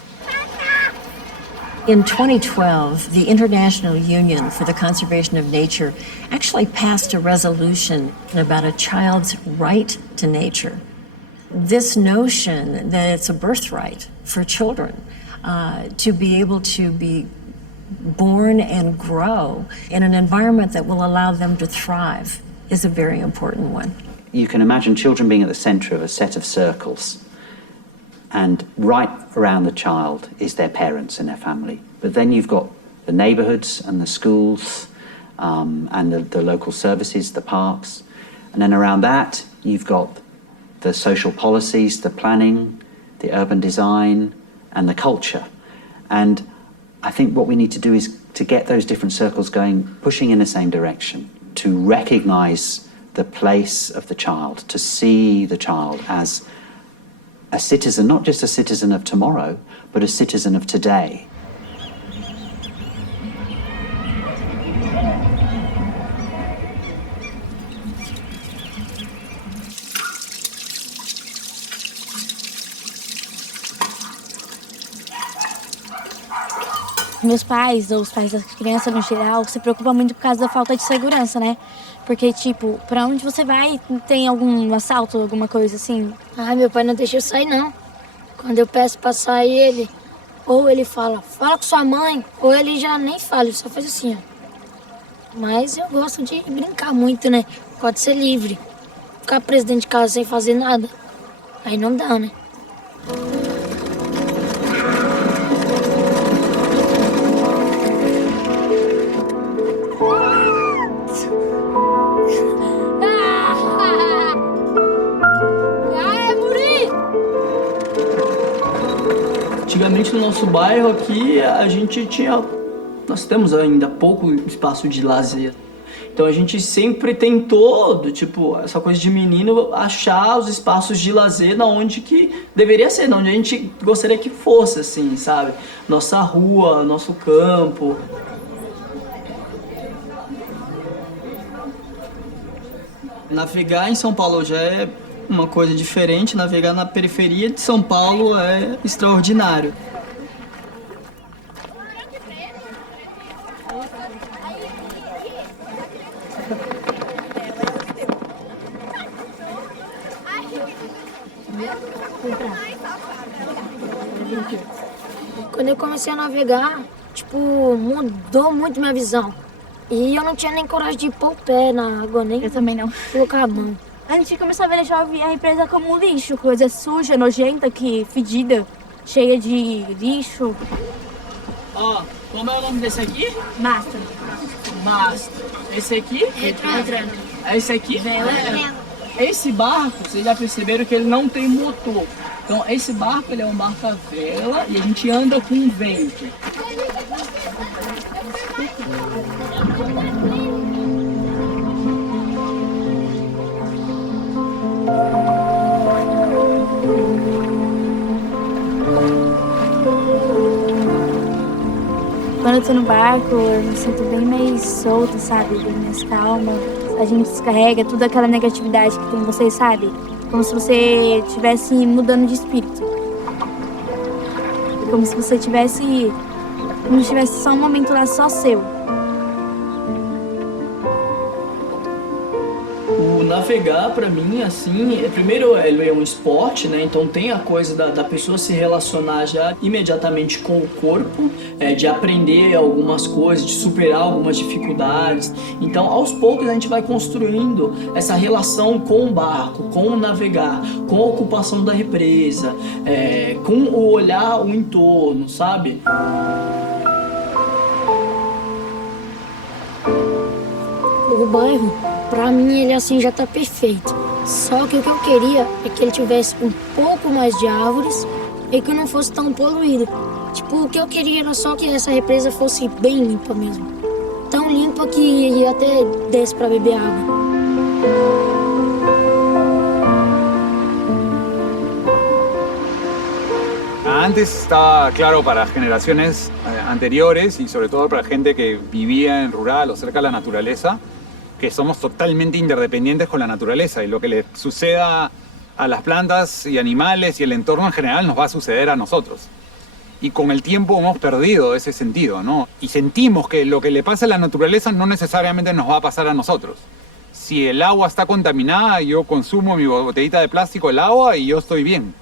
In 2012, the International Union for the Conservation of Nature actually passed a resolution about a child's right to nature. This notion that it's a birthright for children to be able to be born and grow in an environment that will allow them to thrive is a very important one. You can imagine children being at the center of a set of circles, and right around the child is their parents and their family. But then you've got the neighborhoods and the schools and the local services, the parks. And then around that, you've got the social policies, the planning, the urban design, and the culture. And I think what we need to do is to get those different circles going, pushing in the same direction, to recognize the place of the child, to see the child as a citizen, not just a citizen of tomorrow, but a citizen of today. Meus pais, ou os pais das crianças no geral, se preocupam muito por causa da falta de segurança, né? Porque, tipo, pra onde você vai, tem algum assalto, alguma coisa assim? Ah, meu pai não deixa eu sair, não. Quando eu peço pra sair, ou ele fala com sua mãe, ou ele já nem fala, ele só faz assim, ó. Mas eu gosto de brincar muito, né? Pode ser livre. Ficar preso dentro de casa sem fazer nada, aí não dá, né? Antigamente no nosso bairro aqui, nós temos ainda pouco espaço de lazer. Então a gente sempre tentou, essa coisa de menino, achar os espaços de lazer na onde que deveria ser, na onde a gente gostaria que fosse, assim, sabe? Nossa rua, nosso campo. Navegar em São Paulo já é uma coisa diferente, navegar na periferia de São Paulo é extraordinário. Quando eu comecei a navegar, mudou muito minha visão. E eu não tinha nem coragem de pôr o pé na água, nem eu também não. Colocar a mão. Antes de começar a ver, deixava a represa como um lixo, coisa suja, nojenta, fedida, cheia de lixo. Ó, como é o nome desse aqui? Master. Esse aqui? Retrano. Esse aqui? Vela. Esse barco, vocês já perceberam que ele não tem motor. Então esse barco, ele é um barco a vela e a gente anda com vento. Quando eu tô no barco, eu me sinto bem mais solta, sabe? Bem mais calma. A gente descarrega toda aquela negatividade que tem em você, sabe? Como se você estivesse mudando de espírito. Como se você não tivesse só um momento lá só seu. O navegar, pra mim, assim, primeiro ele é um esporte, né? Então tem a coisa da pessoa se relacionar já imediatamente com o corpo, de aprender algumas coisas, de superar algumas dificuldades. Então, aos poucos, a gente vai construindo essa relação com o barco, com o navegar, com a ocupação da represa, com o olhar o entorno, sabe? O bairro, pra mim, ele assim já tá perfeito. Só que o que eu queria é que ele tivesse um pouco mais de árvores e que não fosse tão poluído. O que eu queria era só que essa represa fosse bem limpa mesmo. Tão limpa que até desse pra beber água. Antes estaba claro para generaciones anteriores y sobre todo para gente que vivía en rural o cerca de la naturaleza, que somos totalmente interdependientes con la naturaleza y lo que le suceda a las plantas y animales y el entorno en general nos va a suceder a nosotros. Y con el tiempo hemos perdido ese sentido, ¿no? Y sentimos que lo que le pasa a la naturaleza no necesariamente nos va a pasar a nosotros. Si el agua está contaminada, yo consumo mi botellita de plástico, el agua, y yo estoy bien.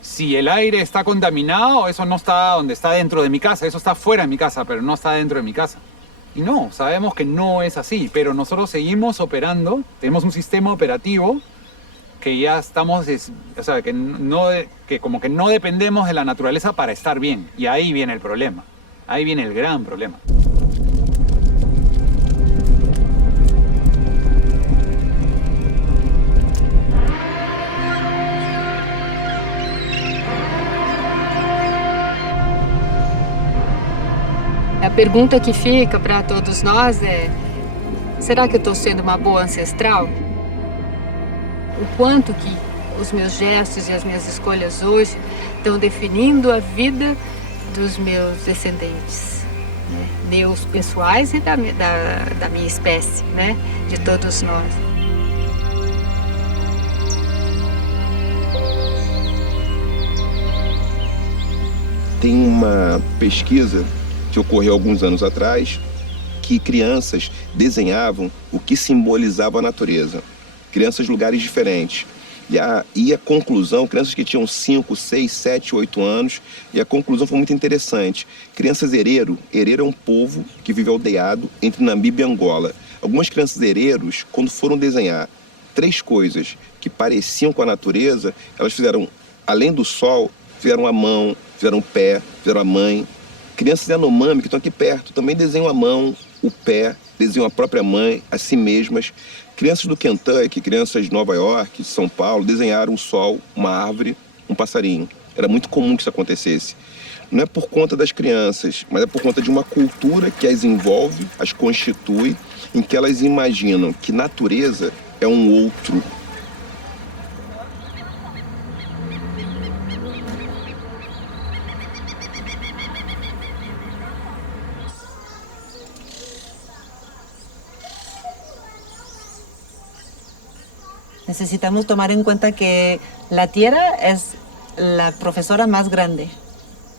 Si el aire está contaminado, eso no está donde está dentro de mi casa, eso está fuera de mi casa, pero no está dentro de mi casa. Y no, sabemos que no es así, pero nosotros seguimos operando, tenemos un sistema operativo que ya estamos, que como que no dependemos de la naturaleza para estar bien. Y ahí viene el problema, ahí viene el gran problema. A pergunta que fica para todos nós é: será que eu estou sendo uma boa ancestral? O quanto que os meus gestos e as minhas escolhas hoje estão definindo a vida dos meus descendentes, né? Meus pessoais e da minha espécie, né? De todos nós. Tem uma pesquisa que ocorreu alguns anos atrás, que crianças desenhavam o que simbolizava a natureza. Crianças de lugares diferentes. E a conclusão, crianças que tinham 5, 6, 7, 8 anos, e a conclusão foi muito interessante. Crianças herero é um povo que vive aldeado entre Namíbia e Angola. Algumas crianças hereros, quando foram desenhar 3 coisas que pareciam com a natureza, elas fizeram, além do sol, fizeram a mão, fizeram o pé, fizeram a mãe. Crianças Yanomami, que estão aqui perto, também desenham a mão, o pé, desenham a própria mãe, a si mesmas. Crianças do Kentucky, crianças de Nova York, de São Paulo, desenharam um sol, uma árvore, um passarinho. Era muito comum que isso acontecesse. Não é por conta das crianças, mas é por conta de uma cultura que as envolve, as constitui, em que elas imaginam que natureza é um outro. Necesitamos tomar en cuenta que la Tierra es la profesora más grande.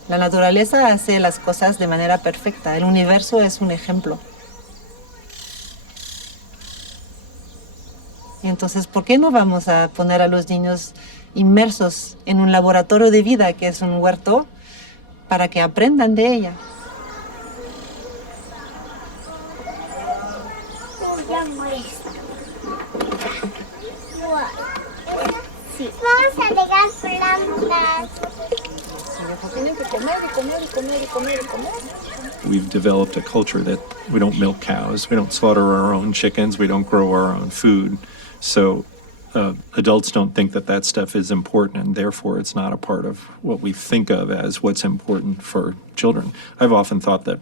La naturaleza hace las cosas de manera perfecta. El universo es un ejemplo. Y entonces, ¿por qué no vamos a poner a los niños inmersos en un laboratorio de vida, que es un huerto, para que aprendan de ella? Sí. Vamos a regar plantas. We've developed a culture that we don't milk cows, we don't slaughter our own chickens, we don't grow our own food. So adults don't think that that stuff is important, and therefore it's not a part of what we think of as what's important for children. I've often thought that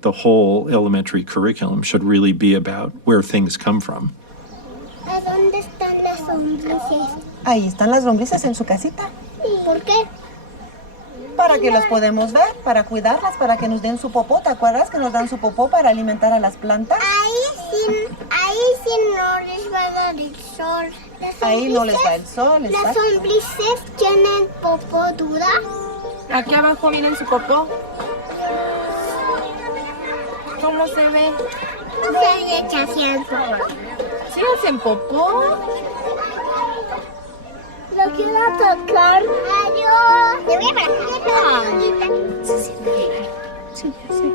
the whole elementary curriculum should really be about where things come from. ¿Dónde están las lombrices? Ahí están las lombrices en su casita. ¿Por qué? Para que las podemos ver, para cuidarlas, para que nos den su popó. ¿Te acuerdas que nos dan su popó para alimentar a las plantas? Ahí sí no les va a dar el sol. Ahí no les da el sol. ¿Las exacto. lombrices tienen popó dura? Aquí abajo viene su popó. ¿Cómo se ve? Se ve que hacían popó. ¿Sí hacen popó? Lo quiero tocar. Adiós. Te voy a abrazar. Sí, ya sé.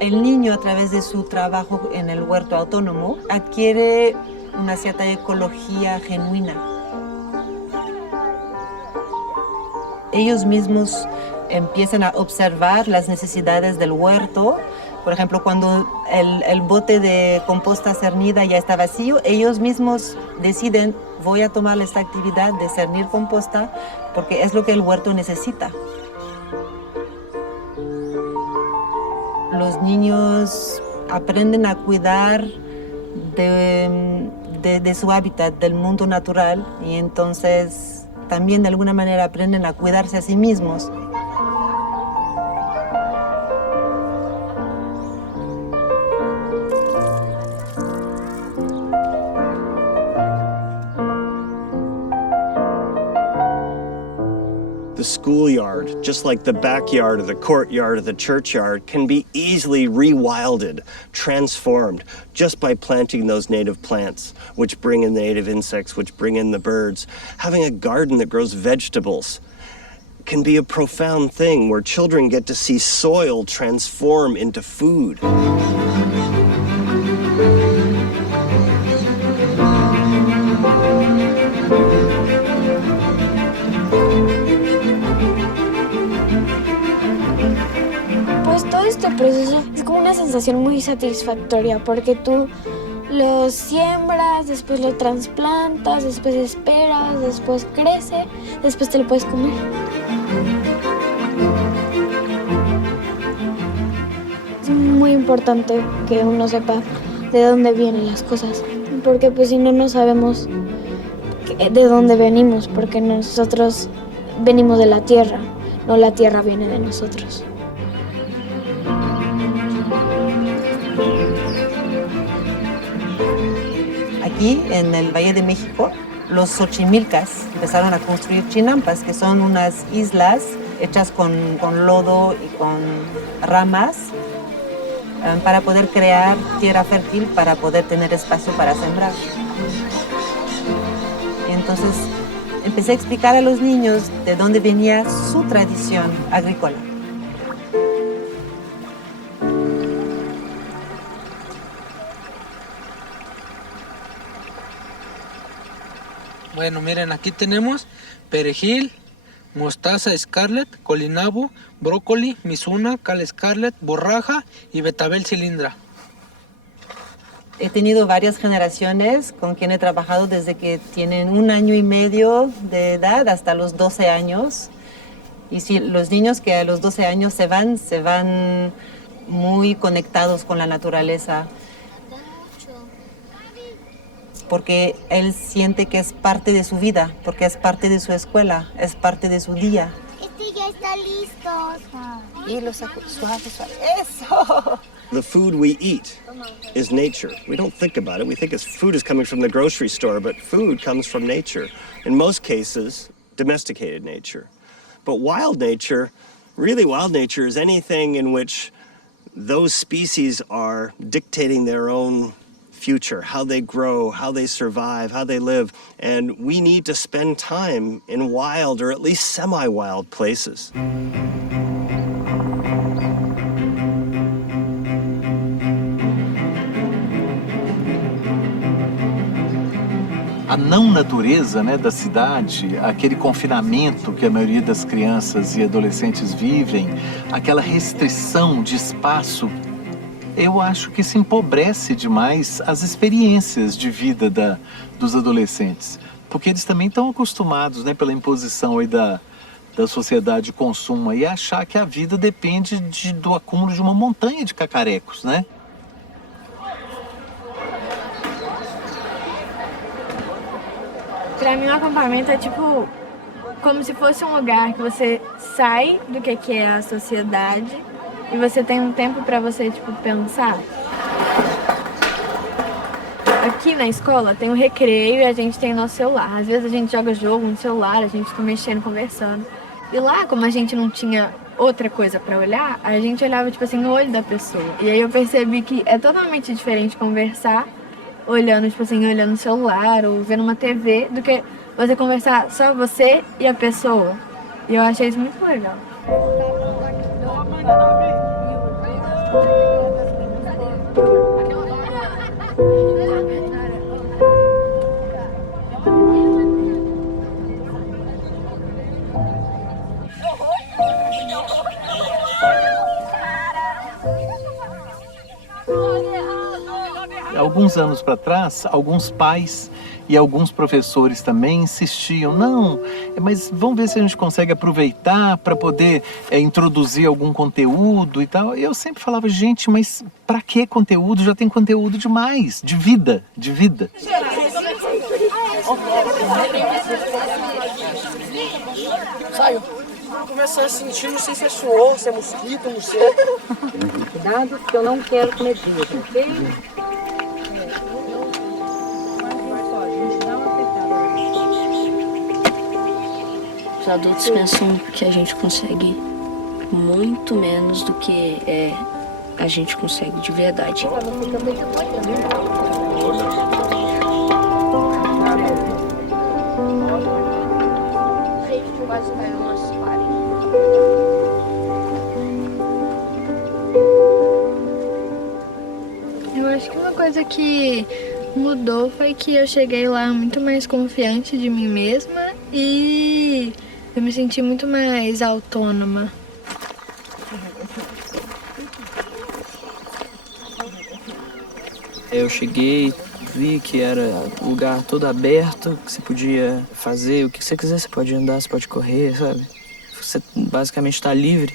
El niño, a través de su trabajo en el huerto autónomo, adquiere una cierta ecología genuina. Ellos mismos empiezan a observar las necesidades del huerto. Por ejemplo, cuando el bote de composta cernida ya está vacío, ellos mismos deciden, voy a tomar esta actividad de cernir composta porque es lo que el huerto necesita. Los niños aprenden a cuidar de su hábitat, del mundo natural, y entonces también de alguna manera aprenden a cuidarse a sí mismos. The schoolyard, just like the backyard or the courtyard or the churchyard, can be easily rewilded, transformed, just by planting those native plants, which bring in the native insects, which bring in the birds. Having a garden that grows vegetables can be a profound thing where children get to see soil transform into food. Pues todo este proceso es como una sensación muy satisfactoria porque tú lo siembras, después lo trasplantas, después esperas, después crece, después te lo puedes comer. Es muy importante que uno sepa de dónde vienen las cosas, porque pues si no, no sabemos de dónde venimos, porque nosotros venimos de la tierra, no la tierra viene de nosotros. Aquí, en el Valle de México, los xochimilcas empezaron a construir chinampas, que son unas islas hechas con lodo y con ramas para poder crear tierra fértil, para poder tener espacio para sembrar. Entonces empecé a explicar a los niños de dónde venía su tradición agrícola. Bueno, miren, aquí tenemos perejil, mostaza scarlet, colinabo, brócoli, mizuna, cal scarlet, borraja y betabel cilindra. He tenido varias generaciones con quien he trabajado desde que tienen 1 año y medio de edad hasta los 12 años. Y si los niños que a los 12 años se van muy conectados con la naturaleza. Porque él siente que es parte de su vida, porque es parte de su escuela, es parte de su día. Este ya está listo. Y lo saco suave, suave. ¡Eso! The food we eat is nature. We don't think about it. We think food is coming from the grocery store, but food comes from nature. In most cases, domesticated nature. But wild nature, really wild nature, is anything in which those species are dictating their own future, how they grow, how they survive, how they live. And we need to spend time in wild or at least semi-wild places. A não natureza, né, da cidade, aquele confinamento que a maioria das crianças e adolescentes vivem, aquela restrição de espaço, eu acho que se empobrece demais as experiências de vida dos adolescentes. Porque eles também estão acostumados, né, pela imposição aí da sociedade de consumo aí, a achar que a vida depende do acúmulo de uma montanha de cacarecos, né? Pra mim, um acampamento é tipo como se fosse um lugar que você sai do que é a sociedade e você tem um tempo pra você, tipo, pensar. Aqui na escola tem o recreio e a gente tem o nosso celular. Às vezes a gente joga jogo no celular, a gente fica mexendo, conversando. E lá, como a gente não tinha outra coisa pra olhar, a gente olhava, tipo assim, no olho da pessoa. E aí eu percebi que é totalmente diferente conversar olhando, tipo assim, olhando no celular ou vendo uma TV, do que você conversar só você e a pessoa. E eu achei isso muito legal. Alguns anos para trás, alguns pais e alguns professores também insistiam, não, mas vamos ver se a gente consegue aproveitar para poder introduzir algum conteúdo e tal. E eu sempre falava, gente, mas para que conteúdo? Já tem conteúdo demais, de vida, de vida. Saiu. Começar a sentir, não sei se é suor, se é mosquito, não sei. Cuidado, que eu não quero comer bicho, ok? Os adultos pensam que a gente consegue muito menos do que a gente consegue de verdade. Eu acho que uma coisa que mudou foi que eu cheguei lá muito mais confiante de mim mesma e eu me senti muito mais autônoma. Eu cheguei, vi que era um lugar todo aberto, que você podia fazer o que você quiser, você pode andar, você pode correr, sabe? Você basicamente está livre.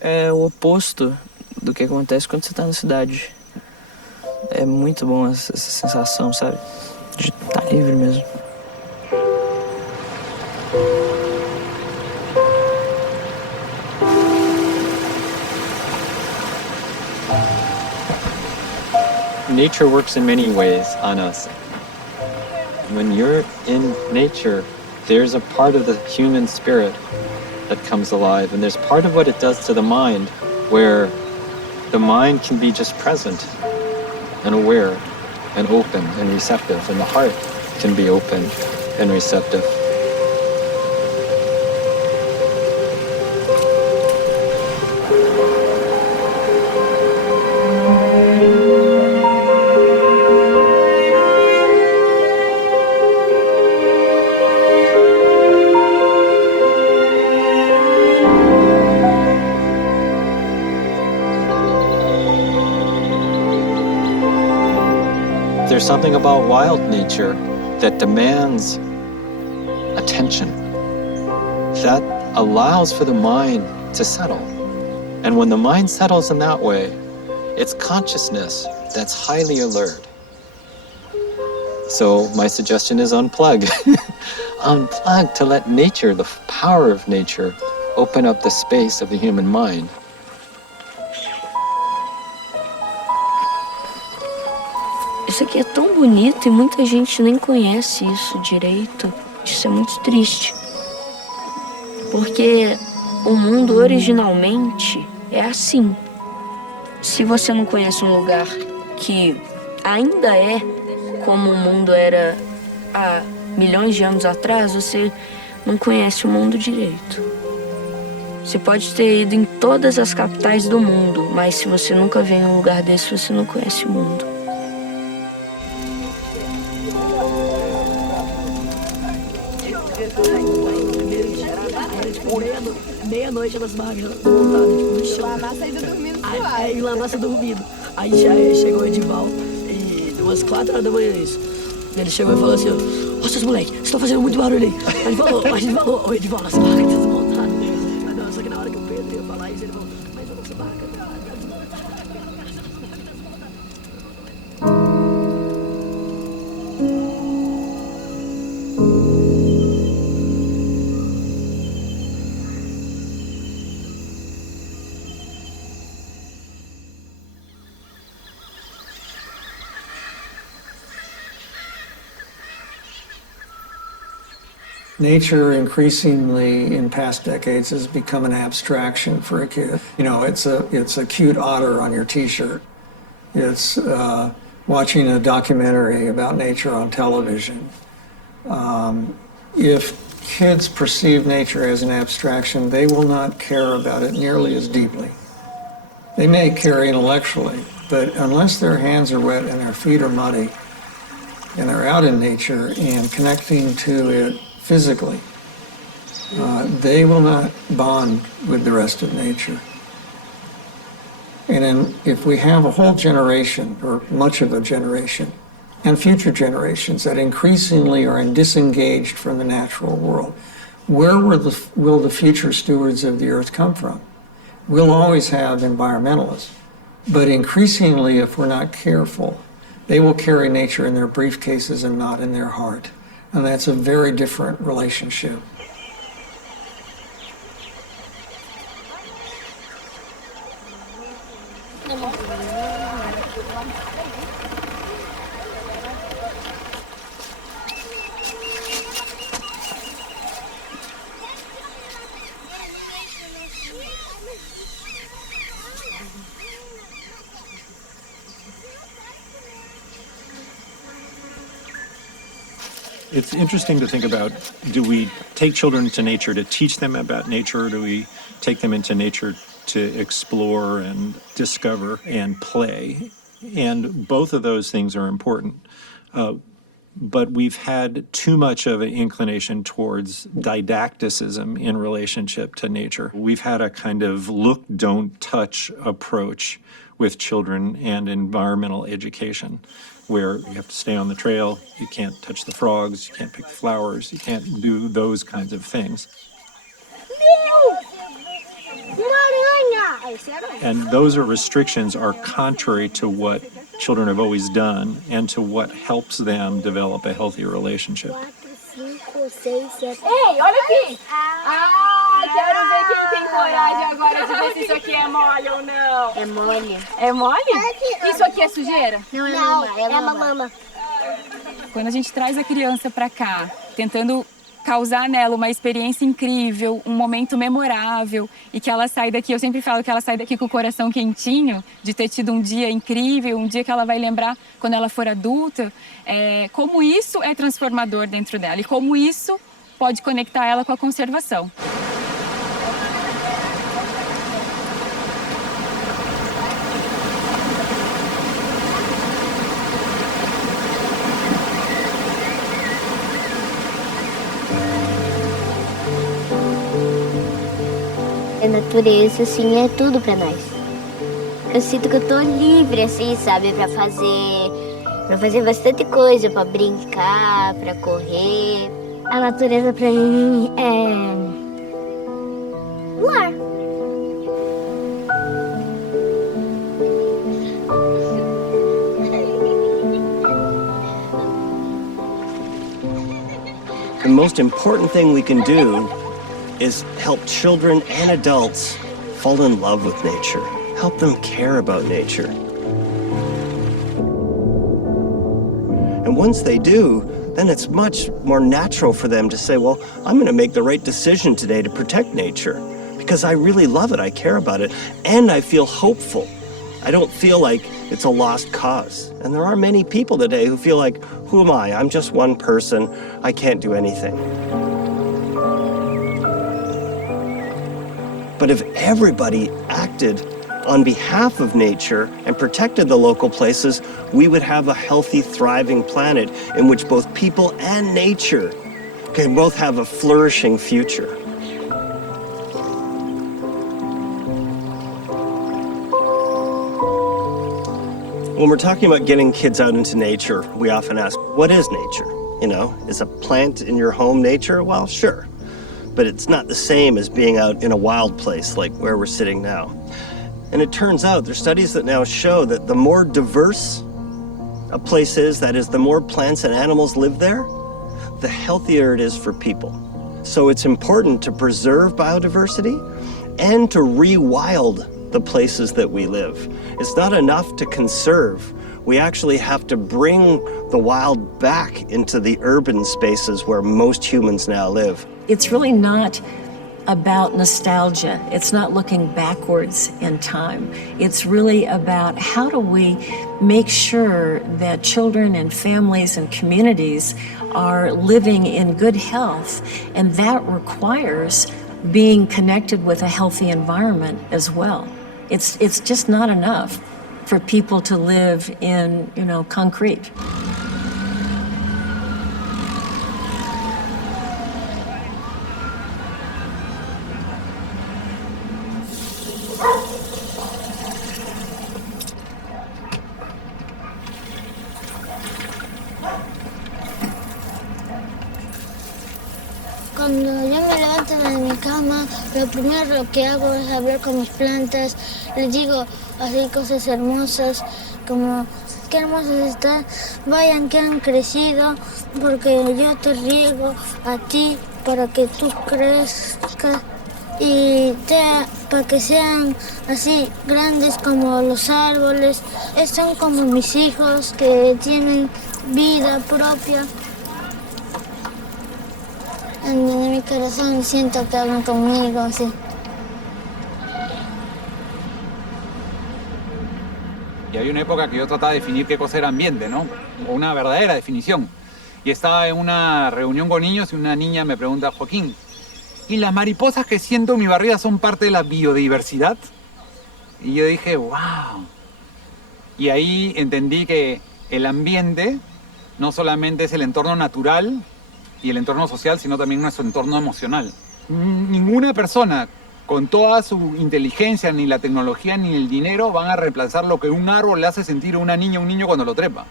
É o oposto do que acontece quando você está na cidade. É muito bom essa sensação, sabe? De estar livre mesmo. Nature works in many ways on us. when you're in nature, there's a part of the human spirit that comes alive, and there's part of what it does to the mind where the mind can be just present and aware and open and receptive, and the heart can be open and receptive. There's something about wild nature that demands attention, that allows for the mind to settle. And when the mind settles in that way, it's consciousness that's highly alert. So my suggestion is unplug. Unplug to let nature, the power of nature, open up the space of the human mind. Isso aqui é tão bonito e muita gente nem conhece isso direito. Isso é muito triste. Porque o mundo originalmente é assim. Se você não conhece um lugar que ainda é como o mundo era há milhões de anos atrás, você não conhece o mundo direito. Você pode ter ido em todas as capitais do mundo, mas se você nunca veio em um lugar desse, você não conhece o mundo. Meia-noite elas montadas, tipo, no chão. Lamassa ainda dormindo suave. Aí Lamassa dormindo. Aí já chegou o Edival, e umas 4 horas da manhã isso. Ele chegou e falou assim, ó, seus moleques, vocês estão fazendo muito barulho aí. Aí ele falou, ô Edival, nossa barca tá desmontada. Não, só que na hora que o Pedro ia falar isso, ele falou, mas a nossa barca tá desmontada. Nature increasingly in past decades has become an abstraction for a kid. You know, it's a cute otter on your t-shirt. It's watching a documentary about nature on television. If kids perceive nature as an abstraction, they will not care about it nearly as deeply. They may care intellectually, but unless their hands are wet and their feet are muddy, and they're out in nature and connecting to it physically, they will not bond with the rest of nature. And then if we have a whole generation, or much of a generation, and future generations that increasingly are disengaged from the natural world, where will the future stewards of the earth come from? We'll always have environmentalists, but increasingly, if we're not careful, they will carry nature in their briefcases and not in their heart. And that's a very different relationship. It's interesting to think about, do we take children to nature to teach them about nature, or do we take them into nature to explore and discover and play? And both of those things are important. But we've had too much of an inclination towards didacticism in relationship to nature. We've had a kind of look, don't touch approach with children and environmental education, where you have to stay on the trail, you can't touch the frogs, you can't pick the flowers, you can't do those kinds of things. And those restrictions are contrary to what children have always done and to what helps them develop a healthy relationship. Ei, olha aqui! Ah, quero ver quem tem coragem agora de ver se isso aqui é mole ou não. É mole. É mole? Isso aqui é sujeira? Não, é mama. Quando a gente traz a criança para cá, tentando causar nela uma experiência incrível, um momento memorável, e que ela sai daqui, eu sempre falo que ela sai daqui com o coração quentinho, de ter tido um dia incrível, um dia que ela vai lembrar quando ela for adulta, como isso é transformador dentro dela e como isso pode conectar ela com a conservação. A natureza, assim, é tudo pra nós. Eu sinto que eu tô livre, assim, sabe? Pra fazer bastante coisa, pra brincar, pra correr. A natureza pra mim é lar. The most important thing we can do is help children and adults fall in love with nature. Help them care about nature. And once they do, then it's much more natural for them to say, well, I'm going to make the right decision today to protect nature because I really love it, I care about it, and I feel hopeful. I don't feel like it's a lost cause. And there are many people today who feel like, who am I? I'm just one person. I can't do anything. But if everybody acted on behalf of nature and protected the local places, we would have a healthy, thriving planet in which both people and nature can both have a flourishing future. When we're talking about getting kids out into nature, we often ask, what is nature? You know, is a plant in your home nature? Well, sure. But it's not the same as being out in a wild place like where we're sitting now. And it turns out there's studies that now show that the more diverse a place is, that is, the more plants and animals live there, the healthier it is for people. So it's important to preserve biodiversity and to rewild the places that we live. It's not enough to conserve. We actually have to bring the wild back into the urban spaces where most humans now live. It's really not about nostalgia. It's not looking backwards in time. It's really about how do we make sure that children and families and communities are living in good health, and that requires being connected with a healthy environment as well. It's just not enough for people to live in, concrete. Cuando yo me levanto de mi cama, lo primero que hago es hablar con mis plantas. Les digo así cosas hermosas, como qué hermosas están, vayan que han crecido, porque yo te riego a ti para que tú crezcas y para que sean así grandes como los árboles. Son como mis hijos que tienen vida propia. En mi corazón siento que hablan conmigo, así. Y hay una época que yo trataba de definir qué cosa era ambiente, ¿no? Una verdadera definición. Y estaba en una reunión con niños y una niña me pregunta, Joaquín, ¿y las mariposas que siento en mi barriga son parte de la biodiversidad? Y yo dije, wow. Y ahí entendí que el ambiente no solamente es el entorno natural y el entorno social, sino también nuestro entorno emocional. Ninguna persona con toda su inteligencia, ni la tecnología, ni el dinero van a reemplazar lo que un árbol le hace sentir a una niña o un niño cuando lo trepa.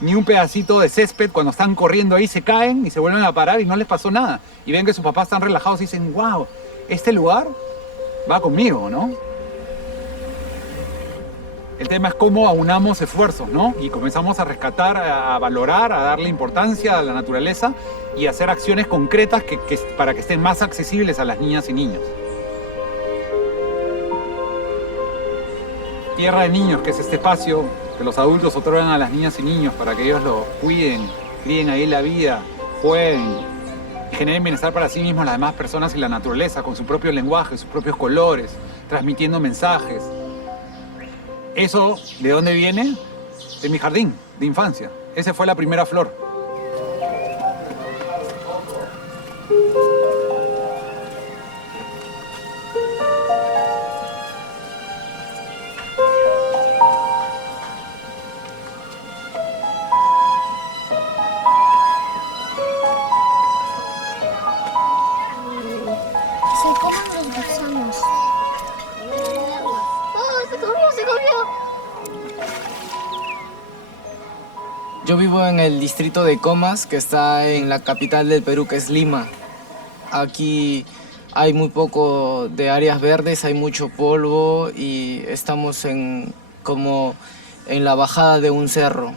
Ni un pedacito de césped cuando están corriendo ahí se caen y se vuelven a parar y no les pasó nada. Y ven que sus papás están relajados y dicen, wow, este lugar va conmigo, ¿no? El tema es cómo aunamos esfuerzos, ¿no? Y comenzamos a rescatar, a valorar, a darle importancia a la naturaleza y a hacer acciones concretas para que estén más accesibles a las niñas y niños. Tierra de Niños, que es este espacio que los adultos otorgan a las niñas y niños para que ellos los cuiden, críen ahí la vida, jueguen y generen bienestar para sí mismos, las demás personas y la naturaleza, con su propio lenguaje, sus propios colores, transmitiendo mensajes. ¿Eso de dónde viene? De mi jardín de infancia. Esa fue la primera flor. Se comen los gusanos. ¡Oh, se comió! Yo vivo en el distrito de Comas, que está en la capital del Perú, que es Lima. Aquí hay muy poco de áreas verdes, hay mucho polvo y estamos como en la bajada de un cerro.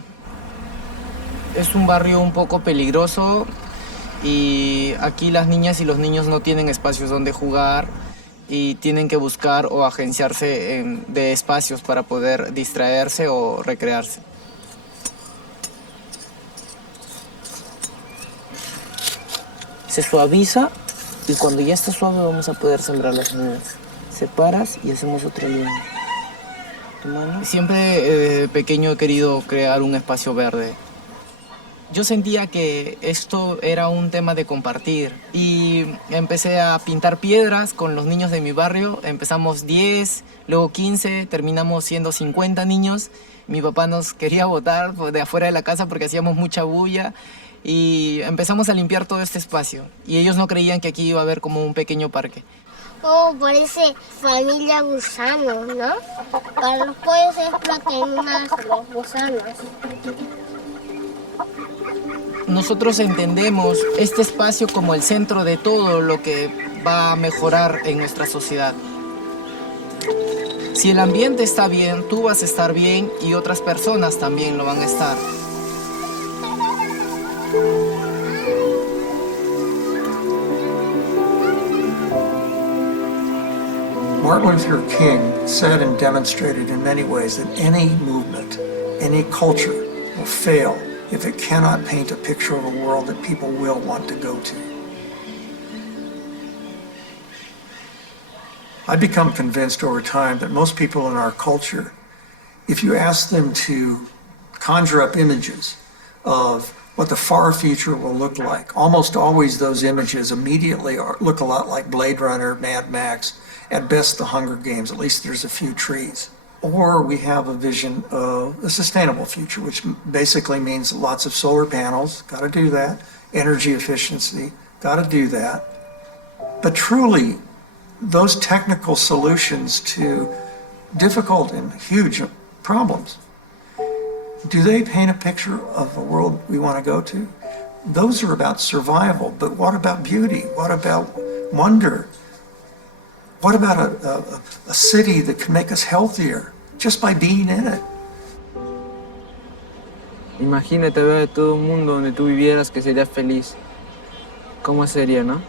Es un barrio un poco peligroso y aquí las niñas y los niños no tienen espacios donde jugar y tienen que buscar o agenciarse de espacios para poder distraerse o recrearse. Se suaviza y cuando ya está suave vamos a poder sembrar las semillas. Separas y hacemos otra línea. Tu mano. Siempre de pequeño he querido crear un espacio verde. Yo sentía que esto era un tema de compartir y empecé a pintar piedras con los niños de mi barrio. Empezamos 10, luego 15, terminamos siendo 50 niños. Mi papá nos quería botar de afuera de la casa porque hacíamos mucha bulla. Y empezamos a limpiar todo este espacio. Y ellos no creían que aquí iba a haber como un pequeño parque. Oh, parece familia gusano, ¿no? Para los pollos es proteínas, los gusanos. Nosotros entendemos este espacio como el centro de todo lo que va a mejorar en nuestra sociedad. Si el ambiente está bien, tú vas a estar bien y otras personas también lo van a estar. Martin Luther King said and demonstrated in many ways that any movement, any culture will fail if it cannot paint a picture of a world that people will want to go to. I've become convinced over time that most people in our culture, if you ask them to conjure up images of what the far future will look like, almost always those images immediately look a lot like Blade Runner, Mad Max, at best the Hunger Games, at least there's a few trees. Or we have a vision of a sustainable future, which basically means lots of solar panels, got to do that, energy efficiency, got to do that. But truly, those technical solutions to difficult and huge problems, do they paint a picture of a world we want to go to? Those are about survival, but what about beauty? What about wonder? What about a city that can make us healthier just by being in it? Imagínate ver todo un mundo donde tú vivieras que serías feliz. ¿Cómo sería, no?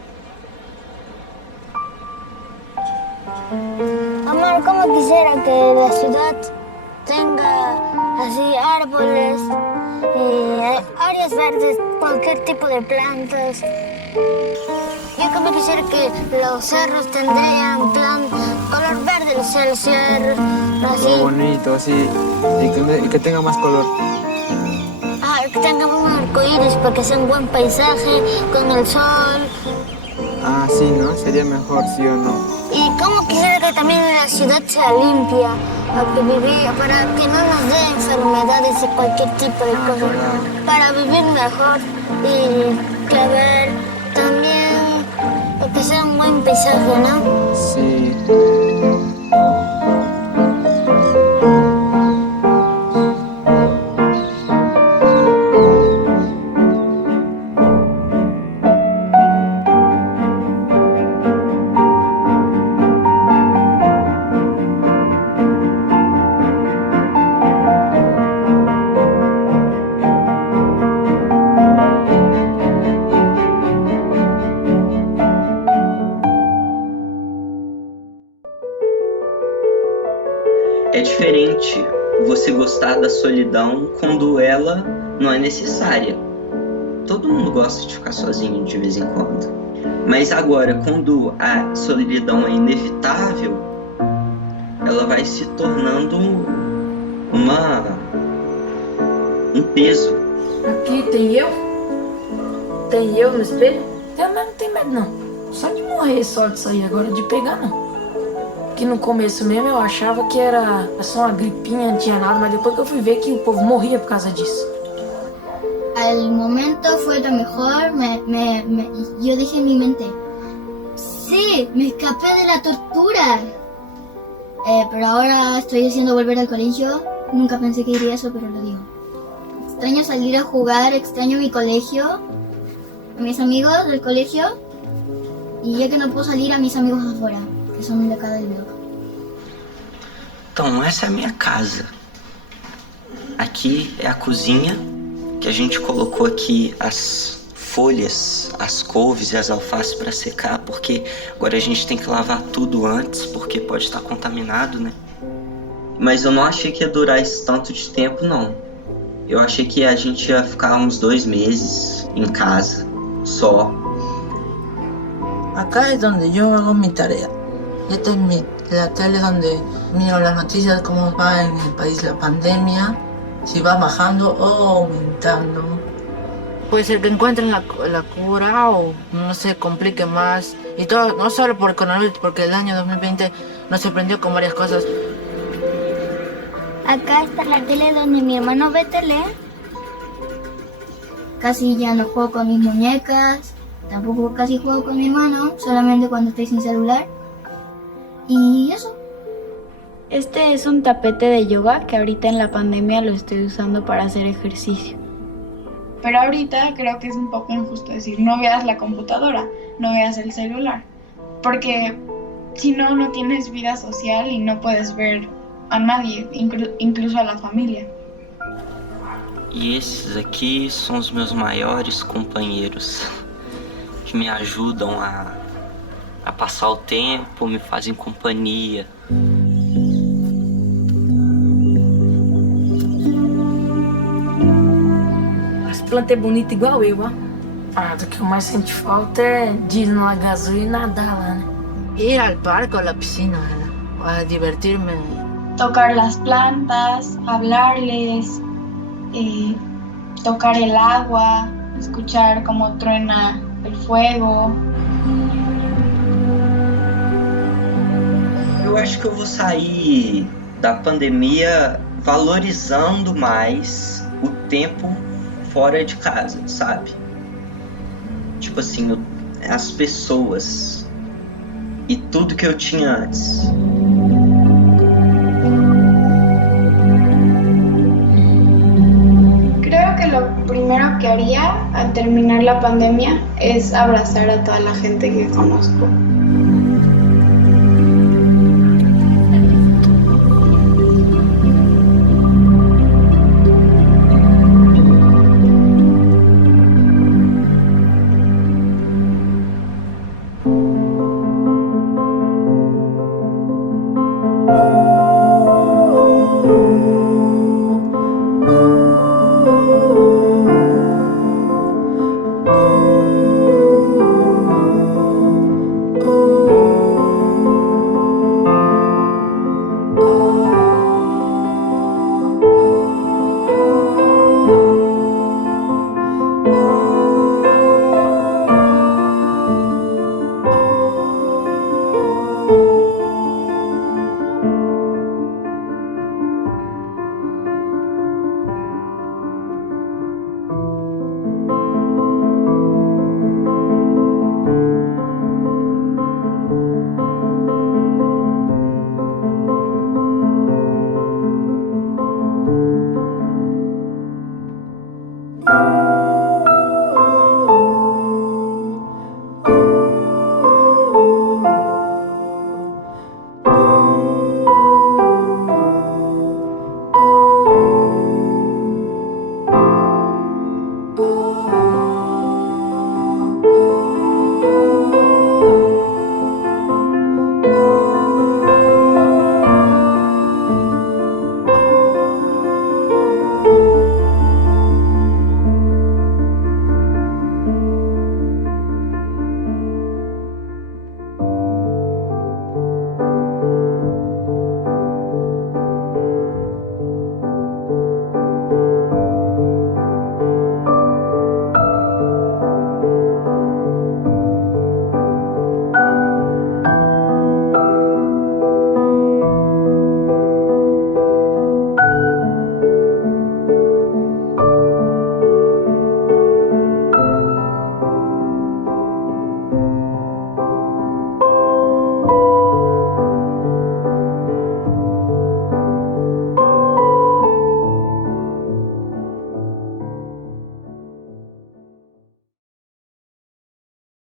Amor, ¿cómo quisiera que la ciudad tenga así árboles, áreas verdes, cualquier tipo de plantas? Yo como quisiera que los cerros tendrían color verde, o sea, el cerro, así. Todo bonito, así, y que tenga más color. Que tenga un arcoíris para que sea un buen paisaje con el sol. Ah, sí, ¿no? Sería mejor, sí o no. Y como quisiera que también la ciudad sea limpia, para que no nos dé enfermedades de cualquier tipo de cosas, para vivir mejor y que ver también que sea un buen paisaje, ¿no? Sí. É diferente você gostar da solidão quando ela não é necessária. Todo mundo gosta de ficar sozinho de vez em quando. Mas agora, quando a solidão é inevitável, ela vai se tornando um peso. Aqui tem eu no espelho. Eu não tenho medo não. Só de morrer, só de sair agora, de pegar não. Que no começo mesmo eu achava que era só uma gripinha, não tinha nada, mas depois que eu fui ver que o povo morria por causa disso. Al momento fue lo mejor, yo dije en mi mente, sí, me escapé de la tortura. Pero ahora estoy deseando volver al colegio. Nunca pensé que diría eso, pero lo digo. Extraño salir a jugar, extraño mi colegio, a mis amigos del colegio, y ya que no puedo salir, a mis amigos afuera, que son de acá del bloque. Então, essa é a minha casa. Aqui é a cozinha, que a gente colocou aqui as folhas, as couves e as alfaces para secar, porque agora a gente tem que lavar tudo antes, porque pode estar contaminado, né? Mas eu não achei que ia durar esse tanto de tempo, não. Eu achei que a gente ia ficar uns 2 meses em casa, só. Acá es donde yo hago mi tarea. Esta es la tele donde miro las noticias, cómo va en el país la pandemia, si va bajando o aumentando. Puede ser que encuentren la cura o no se complique más. Y todo, no solo por coronavirus, porque el año 2020 nos sorprendió con varias cosas. Acá está la tele donde mi hermano ve tele. Casi ya no juego con mis muñecas. Tampoco casi juego con mi hermano, solamente cuando estoy sin celular. Y eso. Este es un tapete de yoga que ahorita en la pandemia lo estoy usando para hacer ejercicio. Pero ahorita creo que es un poco injusto decir, no veas la computadora, no veas el celular. Porque si no, no tienes vida social y no puedes ver a nadie, incluso a la familia. E esses aqui são os meus maiores companheiros, que me ajudam a passar o tempo, me fazem companhia. As plantas é bonita igual eu, ó. Ah, do que eu mais sinto falta é de ir numa gasolina e nadar lá, né? Ir al parque o a la piscina, a divertirme. Tocar las plantas, hablarles, tocar el agua, escuchar cómo truena el fuego. Eu acho que eu vou sair da pandemia valorizando mais o tempo fora de casa, sabe? Tipo assim, as pessoas e tudo que eu tinha antes. Creo que lo primero que haría al terminar la pandemia es abrazar a toda la gente que conozco.